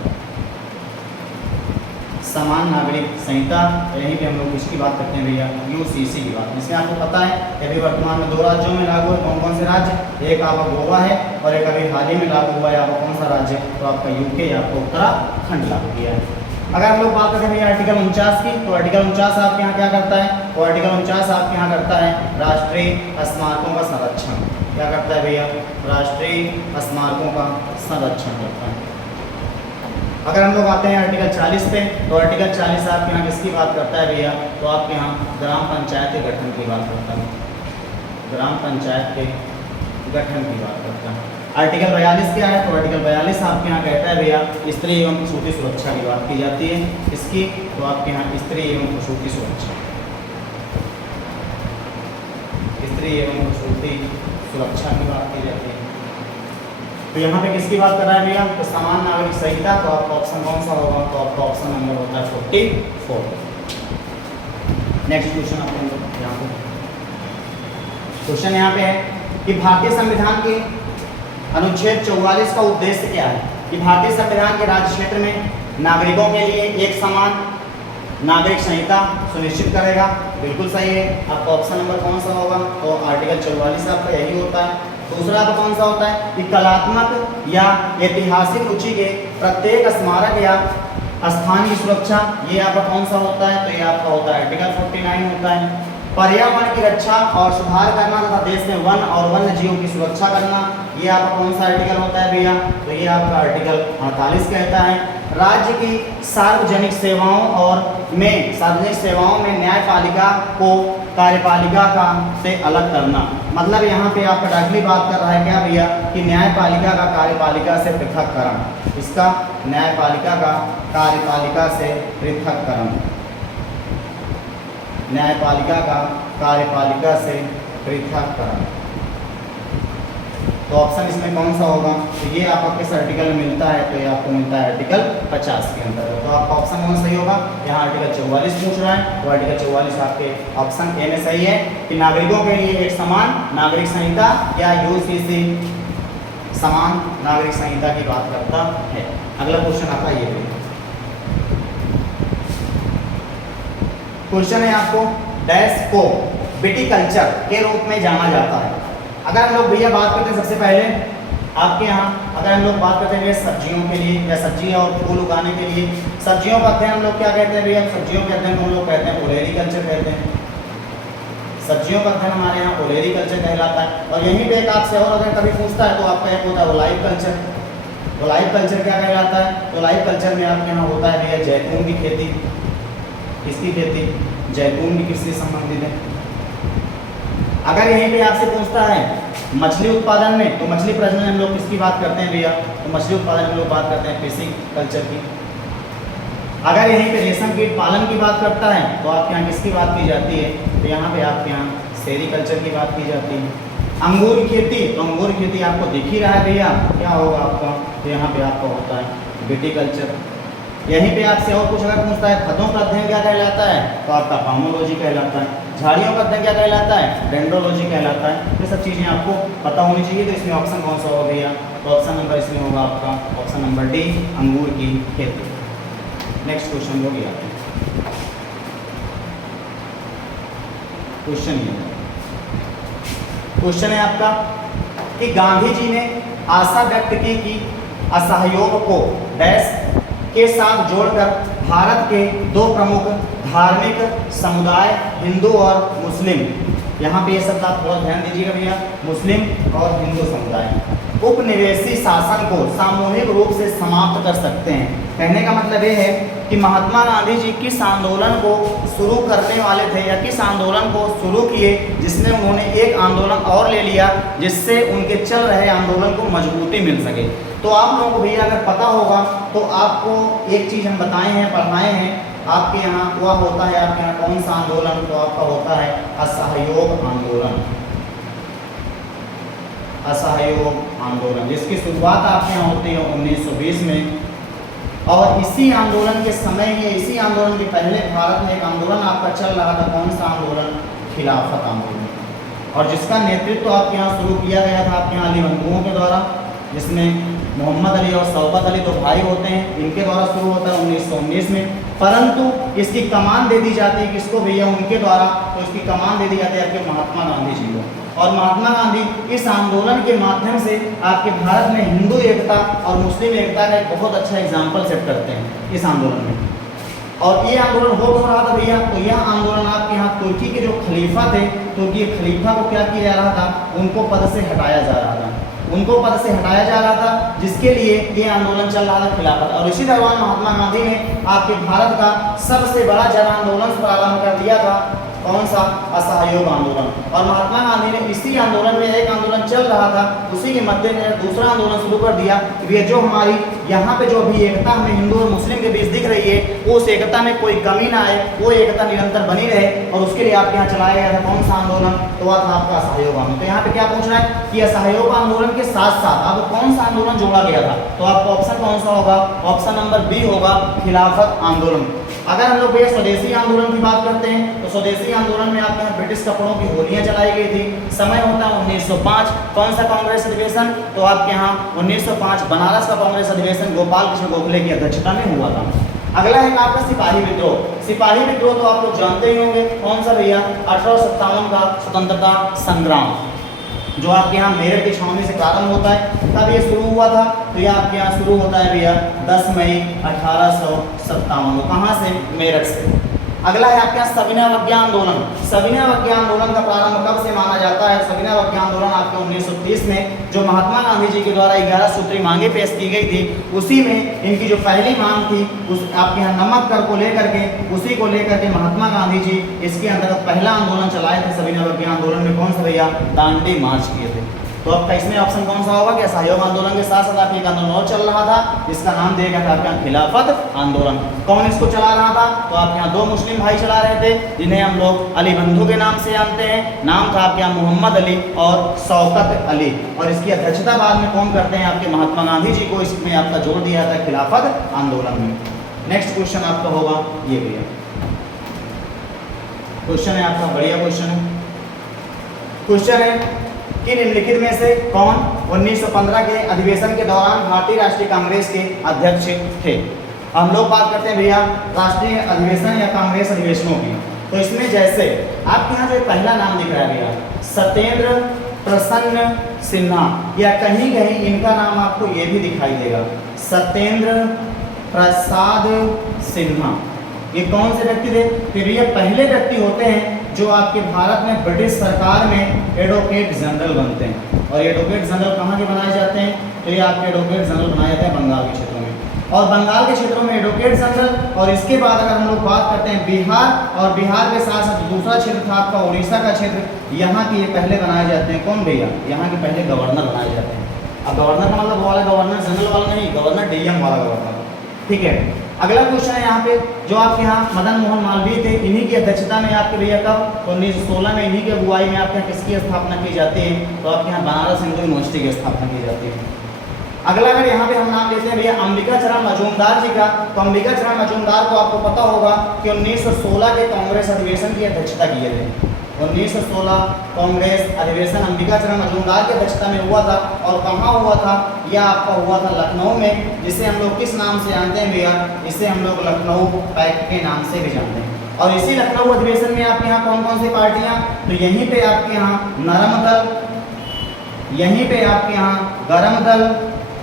समान नागरिक संहिता। यहीं पे हम लोग किसकी बात करते हैं भैया, यूसीसी की बात। इसमें आपको पता है कि अभी वर्तमान में 2 राज्यों में लागू है, कौन कौन से राज्य, एक आपका गोवा है और एक अभी हाल ही में लागू हुआ है आपका कौन सा राज्य, तो आपका यूके या आपका उत्तराखंड लागू किया है। अगर हम लोग बात करते हैं भैया आर्टिकल 49 की, तो आर्टिकल 49 आपके यहाँ क्या करता है तो आर्टिकल 49 आपके यहाँ करता है राष्ट्रीय स्मारकों का संरक्षण। क्या करता है भैया? राष्ट्रीय स्मारकों का संरक्षण करता है। अगर हम लोग आते हैं आर्टिकल 40 पे, तो आर्टिकल 40 आपके यहाँ किसकी बात करता है भैया? तो आपके यहाँ ग्राम पंचायत के गठन की बात करता है। ग्राम पंचायत के गठन की बात करता है। आर्टिकल 42 क्या है? तो आर्टिकल 42 आपके यहाँ कहता है भैया स्त्री एवं प्रसूति सुरक्षा की बात की जाती है। इसकी तो आपके यहाँ स्त्री एवं प्रसूति सुरक्षा, स्त्री एवं प्रसूति सुरक्षा की बात की जाती है। तो यहाँ पे किसकी बात कर रहा है भैया? तो समान नागरिक संहिता। तो आपका ऑप्शन कौन सा होगा? तो आपका ऑप्शन नंबर होता है 44। नेक्स्ट क्वेश्चन अपने लोग यहाँ पे क्वेश्चन यहाँ पे है कि भारतीय संविधान के अनुच्छेद 44 का उद्देश्य क्या है? कि भारतीय संविधान के राज्य क्षेत्र में नागरिकों के लिए एक समान नागरिक संहिता सुनिश्चित करेगा। बिल्कुल सही है। आपका ऑप्शन नंबर कौन सा होगा? तो आर्टिकल 44 आपका यही होता है। दूसरा आपका कौन सा होता है? कि कलात्मक या ऐतिहासिक रुचि के प्रत्येक स्मारक या स्थान की सुरक्षा, ये आपका कौन सा होता है? तो ये आपका होता है आर्टिकल 49 होता है। पर्यावरण की रक्षा और सुधार करना तथा देश में वन और वन्य जीवों की सुरक्षा करना, ये आपका कौन सा आर्टिकल होता है भैया? तो ये आपका आर्टिकल 48 कहता है। राज्य की सार्वजनिक सेवाओं में न्यायपालिका को कार्यपालिका का से अलग करना। मतलब यहाँ पे आपका डायरेक्टली बात कर रहा है क्या भैया? कि न्यायपालिका का कार्यपालिका से पृथककरण। इसका न्यायपालिका का कार्यपालिका से पृथककरण, न्यायपालिका का कार्यपालिका से पृथककरण। तो ऑप्शन इसमें कौन सा होगा? तो ये आपको किस आर्टिकल में मिलता है? तो ये आपको मिलता है आर्टिकल 50 के अंदर। तो आपका ऑप्शन कौन सही होगा? यहाँ आर्टिकल 44 पूछ रहा है, तो आर्टिकल 44 आपके ऑप्शन ए में सही है कि नागरिकों के लिए एक समान नागरिक संहिता या यूसीसी समान नागरिक संहिता की बात करता है। अगला क्वेश्चन आता है ये क्वेश्चन है आपको डैश को विटिकल्चर के रूप में जाना जाता है। अगर हम लोग भैया बात करते हैं सबसे पहले आपके यहाँ, अगर हम लोग बात करते हैं सब्जियों के लिए या सब्जियाँ और फूल उगाने के लिए, सब्जियों का अध्ययन हम लोग क्या कहते हैं भैया? सब्जियों के अध्ययन हम लोग कहते हैं ओलेरीकल्चर कहते हैं। सब्जियों का अध्ययन हमारे यहाँ ओलेरीकल्चर कहलाता है। और यहीं पे एक आपसे और अगर कभी पूछता है तो आपका एक होता है ओलाइव कल्चर। ओलाइव कल्चर क्या कहलाता है? तो ओलाइव कल्चर में आपके यहाँ होता है भैया जैतून की खेती। इसकी खेती जैतून की कृषि से संबंधित है। अगर यहीं पे आपसे पूछता है मछली उत्पादन में, तो मछली प्रजनन हम लोग किसकी बात करते हैं भैया? तो मछली उत्पादन में लोग बात करते हैं फिशिंग कल्चर की। अगर यहीं पे रेशम कीट पालन की बात करता है तो आपके यहाँ किसकी बात की जाती है? तो यहाँ पे आपके यहाँ सेरीकल्चर की बात की जाती है। अंगूर की खेती, तो अंगूर की खेती आपको दिख ही रहा है भैया, क्या होगा आपका? तो यहाँ पे आपका होता है विटिकल्चर। यहीं पे आपसे और कुछ अगर पूछता है पौधों का अध्ययन क्या कहलाता है? तो आपका पामोलॉजी कहलाता है। झाड़ियों का अध्ययन क्या कहलाता है? डेंड्रोलॉजी कहलाता है। ये सब चीज़ें आपको पता होनी चाहिए। तो इसमें ऑप्शन कौन सा होगा भैया? तो ऑप्शन नंबर इसमें होगा आपका ऑप्शन नंबर डी, अंगूर की खेती। नेक्स्ट क्वेश्चन हो गया क्वेश्चन ये क्वेश्चन है आपका कि गांधी जी ने आशा व्यक्त की कि असहयोग को डैश के साथ जोड़कर भारत के दो प्रमुख धार्मिक समुदाय हिंदू और मुस्लिम, यहाँ पे ये शब्द आप थोड़ा ध्यान दीजिएगा भैया, मुस्लिम और हिंदू समुदाय उपनिवेशी शासन को सामूहिक रूप से समाप्त कर सकते हैं। कहने का मतलब ये है कि महात्मा गांधी जी किस आंदोलन को शुरू करने वाले थे या किस आंदोलन को शुरू किए जिसमें उन्होंने एक आंदोलन और ले लिया जिससे उनके चल रहे आंदोलन को मजबूती मिल सके। तो आप लोगों को भैया अगर पता होगा तो आपको एक चीज़ हम बताए हैं, पढ़ाए हैं आपके यहाँ, वह होता है आपके यहाँ कौन सा आंदोलन? तो आपका होता है असहयोग आंदोलन। असहयोग आंदोलन जिसकी शुरुआत आपके यहाँ होती है 1920 में। और इसी आंदोलन के समय ही, इसी आंदोलन के पहले भारत में एक आंदोलन आपका चल रहा था। कौन सा आंदोलन? खिलाफत आंदोलन। और जिसका नेतृत्व आपके यहाँ शुरू किया गया था आपके यहाँ अली बंधुओं के द्वारा, जिसमें मोहम्मद अली और शौकत अली दो भाई होते हैं, इनके द्वारा शुरू होता है 1919 में। परंतु इसकी कमान दे दी जाती है किसको भैया? उनके द्वारा। तो इसकी कमान दे दी जाती है आपके महात्मा गांधी जी को। और महात्मा गांधी इस आंदोलन के माध्यम से आपके भारत में हिंदू एकता और मुस्लिम एकता का एक बहुत अच्छा एग्जाम्पल सेट करते हैं इस आंदोलन में। और ये आंदोलन हो क्यों रहा था भैया? तो यह आंदोलन आपके यहाँ तुर्की के जो खलीफा थे, तुर्की के खलीफा को क्या किया जा रहा था? उनको पद से हटाया जा रहा था, उनको पद से हटाया जा रहा था, जिसके लिए ये आंदोलन चल रहा था खिलाफत। और इसी दौरान महात्मा गांधी ने आपके भारत का सबसे बड़ा जन आंदोलन प्रारंभ कर दिया था। कौन सा? असहयोग आंदोलन। और महात्मा गांधी ने इसी आंदोलन में, एक आंदोलन चल रहा था उसी के मद्देनजर दूसरा आंदोलन शुरू कर दिया कि ये जो हमारी यहाँ पे जो अभी एकता हमें हिंदू और मुस्लिम के बीच दिख रही है, उस एकता में कोई कमी ना आए, वो एकता निरंतर बनी रहे। और उसके लिए आपके यहाँ चलाया गया था कौन सा आंदोलन? तो वह था आपका असहयोग आंदोलन। तो यहाँ पे क्या पूछ रहा है कि असहयोग आंदोलन के साथ साथ अब कौन सा आंदोलन जोड़ा गया था? तो आपका ऑप्शन कौन सा होगा? ऑप्शन नंबर बी होगा, खिलाफत आंदोलन। अगर हम लोग भैया स्वदेशी आंदोलन की बात करते हैं तो स्वदेशी आंदोलन में आपके यहाँ ब्रिटिश कपड़ों की होलियां चलाई गई थी। समय होता है 1905। कौन सा कांग्रेस अधिवेशन? तो आपके यहाँ 1905 बनारस का कांग्रेस अधिवेशन गोपाल कृष्ण गोखले की अध्यक्षता में हुआ था। अगला है आपका सिपाही विद्रोह। सिपाही विद्रोह तो आप लोग जानते ही होंगे, कौन सा भैया? 1857 का स्वतंत्रता संग्राम, जो आपके यहाँ मेरठ की छावनी से प्रारंभ होता है। तब ये शुरू हुआ था। तो ये आपके यहाँ शुरू होता है भैया 10 मई 1857 को। कहाँ से? मेरठ से। अगला है आपके यहाँ सविनय अवज्ञा आंदोलन। सविनय अवज्ञा आंदोलन का प्रारंभ कब से माना जाता है? सविनय अवज्ञा आंदोलन आपके 1930 में जो महात्मा गांधी जी के द्वारा 11 सूत्री मांगे पेश की गई थी, उसी में इनकी जो पहली मांग थी उस आपके यहाँ नमक कर को लेकर के, उसी को लेकर के महात्मा गांधी जी इसके अंतर्गत पहला आंदोलन चलाए थे। सविनय अवज्ञा आंदोलन में कौन सा भैया? दांडी मार्च किए थे। तो आपका इसमें ऑप्शन कौन सा होगा कि असहयोग आंदोलन के साथ साथ आपके एक आंदोलन और चल रहा था, जिसका नाम दिया गया था आपके यहाँ खिलाफत आंदोलन। कौन इसको चला रहा था? तो आपके यहाँ दो मुस्लिम भाई चला रहे थे, जिन्हें हम लोग अली बंधु के नाम से जानते हैं। नाम था आपके यहाँ मोहम्मद अली और शौकत अली। और इसकी अध्यक्षता बाद में कौन करते हैं? आपके महात्मा गांधी जी को इसमें आपका जोड़ दिया था खिलाफत आंदोलन में। नेक्स्ट क्वेश्चन आपका होगा ये भैया, क्वेश्चन है आपका, बढ़िया क्वेश्चन है। क्वेश्चन है कि निम्नलिखित में से कौन 1915 के अधिवेशन के दौरान भारतीय राष्ट्रीय कांग्रेस के अध्यक्ष थे? हम लोग बात करते हैं भैया राष्ट्रीय अधिवेशन या कांग्रेस अधिवेशनों की। तो इसमें जैसे आपके यहाँ जो पहला नाम दिख रहा है भैया, सत्येंद्र प्रसन्न सिन्हा, या कहीं कहीं इनका नाम आपको ये भी दिखाई देगा, सत्येंद्र प्रसाद सिन्हा। ये कौन से व्यक्ति थे? फिर ये पहले व्यक्ति होते हैं जो आपके भारत में ब्रिटिश सरकार में एडवोकेट जनरल बनते हैं। और एडवोकेट जनरल कहाँ के बनाए जाते हैं? तो ये आपके एडवोकेट जनरल बनाए जाते हैं बंगाल के क्षेत्रों में। और बंगाल के क्षेत्रों में एडवोकेट जनरल। और इसके बाद अगर हम लोग बात करते हैं बिहार, और बिहार के साथ साथ दूसरा क्षेत्र था आपका उड़ीसा का क्षेत्र, यहाँ के ये पहले बनाए जाते हैं। कौन भैया? यहाँ के पहले गवर्नर बनाए जाते हैं। अब गवर्नर का मतलब वाला गवर्नर जनरल वाला नहीं, गवर्नर डीएम वाला गवर्नर। ठीक है। अगला क्वेश्चन है यहाँ पे जो आपके यहाँ मदन मोहन मालवीय थे, इन्हीं की अध्यक्षता में आपके भैया कब 1916 में इन्हीं की अगुवाई में आपके यहाँ किसकी स्थापना की जाती है? तो आपके यहाँ बनारस हिंदू यूनिवर्सिटी की स्थापना की जाती है। अगला अगर यहाँ पे हम नाम लेते हैं भैया अंबिका चरण मजूमदार जी का, तो अंबिका चरण मजूमदार को आपको पता होगा कि 1916 के कांग्रेस अधिवेशन की अध्यक्षता किए थे। 1916 कांग्रेस अधिवेशन अंबिका चरण मजूमदार की अध्यक्षता में हुआ था। और कहाँ हुआ था? यह आपका हुआ था लखनऊ में, जिसे हम लोग किस नाम से जानते हैं भैया? इसे हम लोग लखनऊ पैक्ट के नाम से भी जानते हैं। और इसी लखनऊ अधिवेशन में आपके यहाँ कौन कौन सी पार्टियाँ? तो यहीं पे आपके यहाँ नरम दल, यहीं पे आपके यहाँ गरम दल,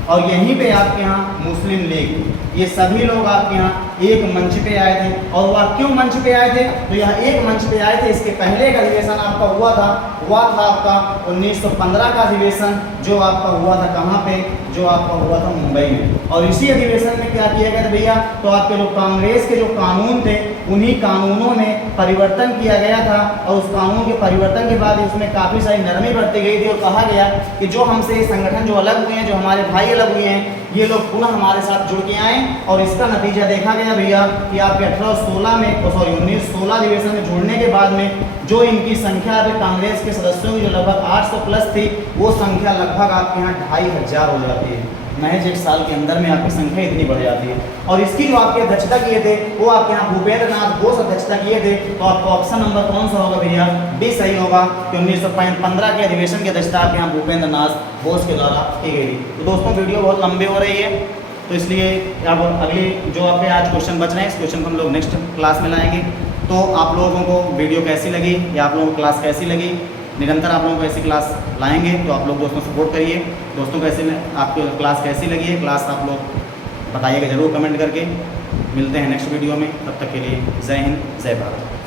और यहीं पे आपके यहाँ मुस्लिम लीग, ये सभी लोग आपके यहाँ एक मंच पे आए थे। और वह क्यों मंच पे आए थे? तो यह एक मंच पे आए थे, इसके पहले एक अधिवेशन आपका हुआ था आपका 1915 का अधिवेशन, जो आपका हुआ था कहाँ पे? जो आपका हुआ था मुंबई में। और इसी अधिवेशन में क्या किया गया था भैया? तो आपके लोग कांग्रेस के जो कानून थे, उन्हीं कानूनों में परिवर्तन किया गया था। और उस कानून के परिवर्तन के बाद उसमें काफ़ी सारी नरमी बरती गई थी और कहा गया कि जो हमसे ये संगठन जो अलग हुए हैं, जो हमारे भाई अलग हुए हैं, ये लोग पुनः हमारे साथ जुड़ के आए। और इसका नतीजा देखा गया भैया कि आपके 1916 अधिवेशन में जुड़ने के बाद में जो इनकी संख्या अभी कांग्रेस के सदस्यों की जो लगभग 800 प्लस थी, वो संख्या लगभग आपके यहाँ 2500 हो जाती है। महज एक साल के अंदर में आपकी संख्या इतनी बढ़ जाती है। और इसकी जो आपकी अध्यक्षता किए थे वो आपके यहाँ भूपेंद्र नाथ बोस अध्यक्षता किए थे। तो आपका ऑप्शन नंबर कौन सा होगा भैया? बी सही होगा कि 1915 के अधिवेशन की अध्यक्षता आपके यहाँ भूपेंद्र नाथ बोस के द्वारा की गई थी। तो दोस्तों वीडियो बहुत लंबी हो रही है, तो इसलिए अब अगली जो आपके आज क्वेश्चन बच रहे हैं, इस क्वेश्चन को हम लोग नेक्स्ट क्लास में लाएंगे। तो आप लोगों को वीडियो कैसी लगी या आप लोगों को क्लास कैसी लगी? निरंतर आप लोगों को ऐसी क्लास लाएंगे, तो आप लोग दोस्तों सपोर्ट करिए। दोस्तों कैसे आपको क्लास कैसी लगी है? क्लास आप लोग बताइएगा ज़रूर कमेंट करके। मिलते हैं नेक्स्ट वीडियो में, तब तक के लिए जय हिंद, जय भारत।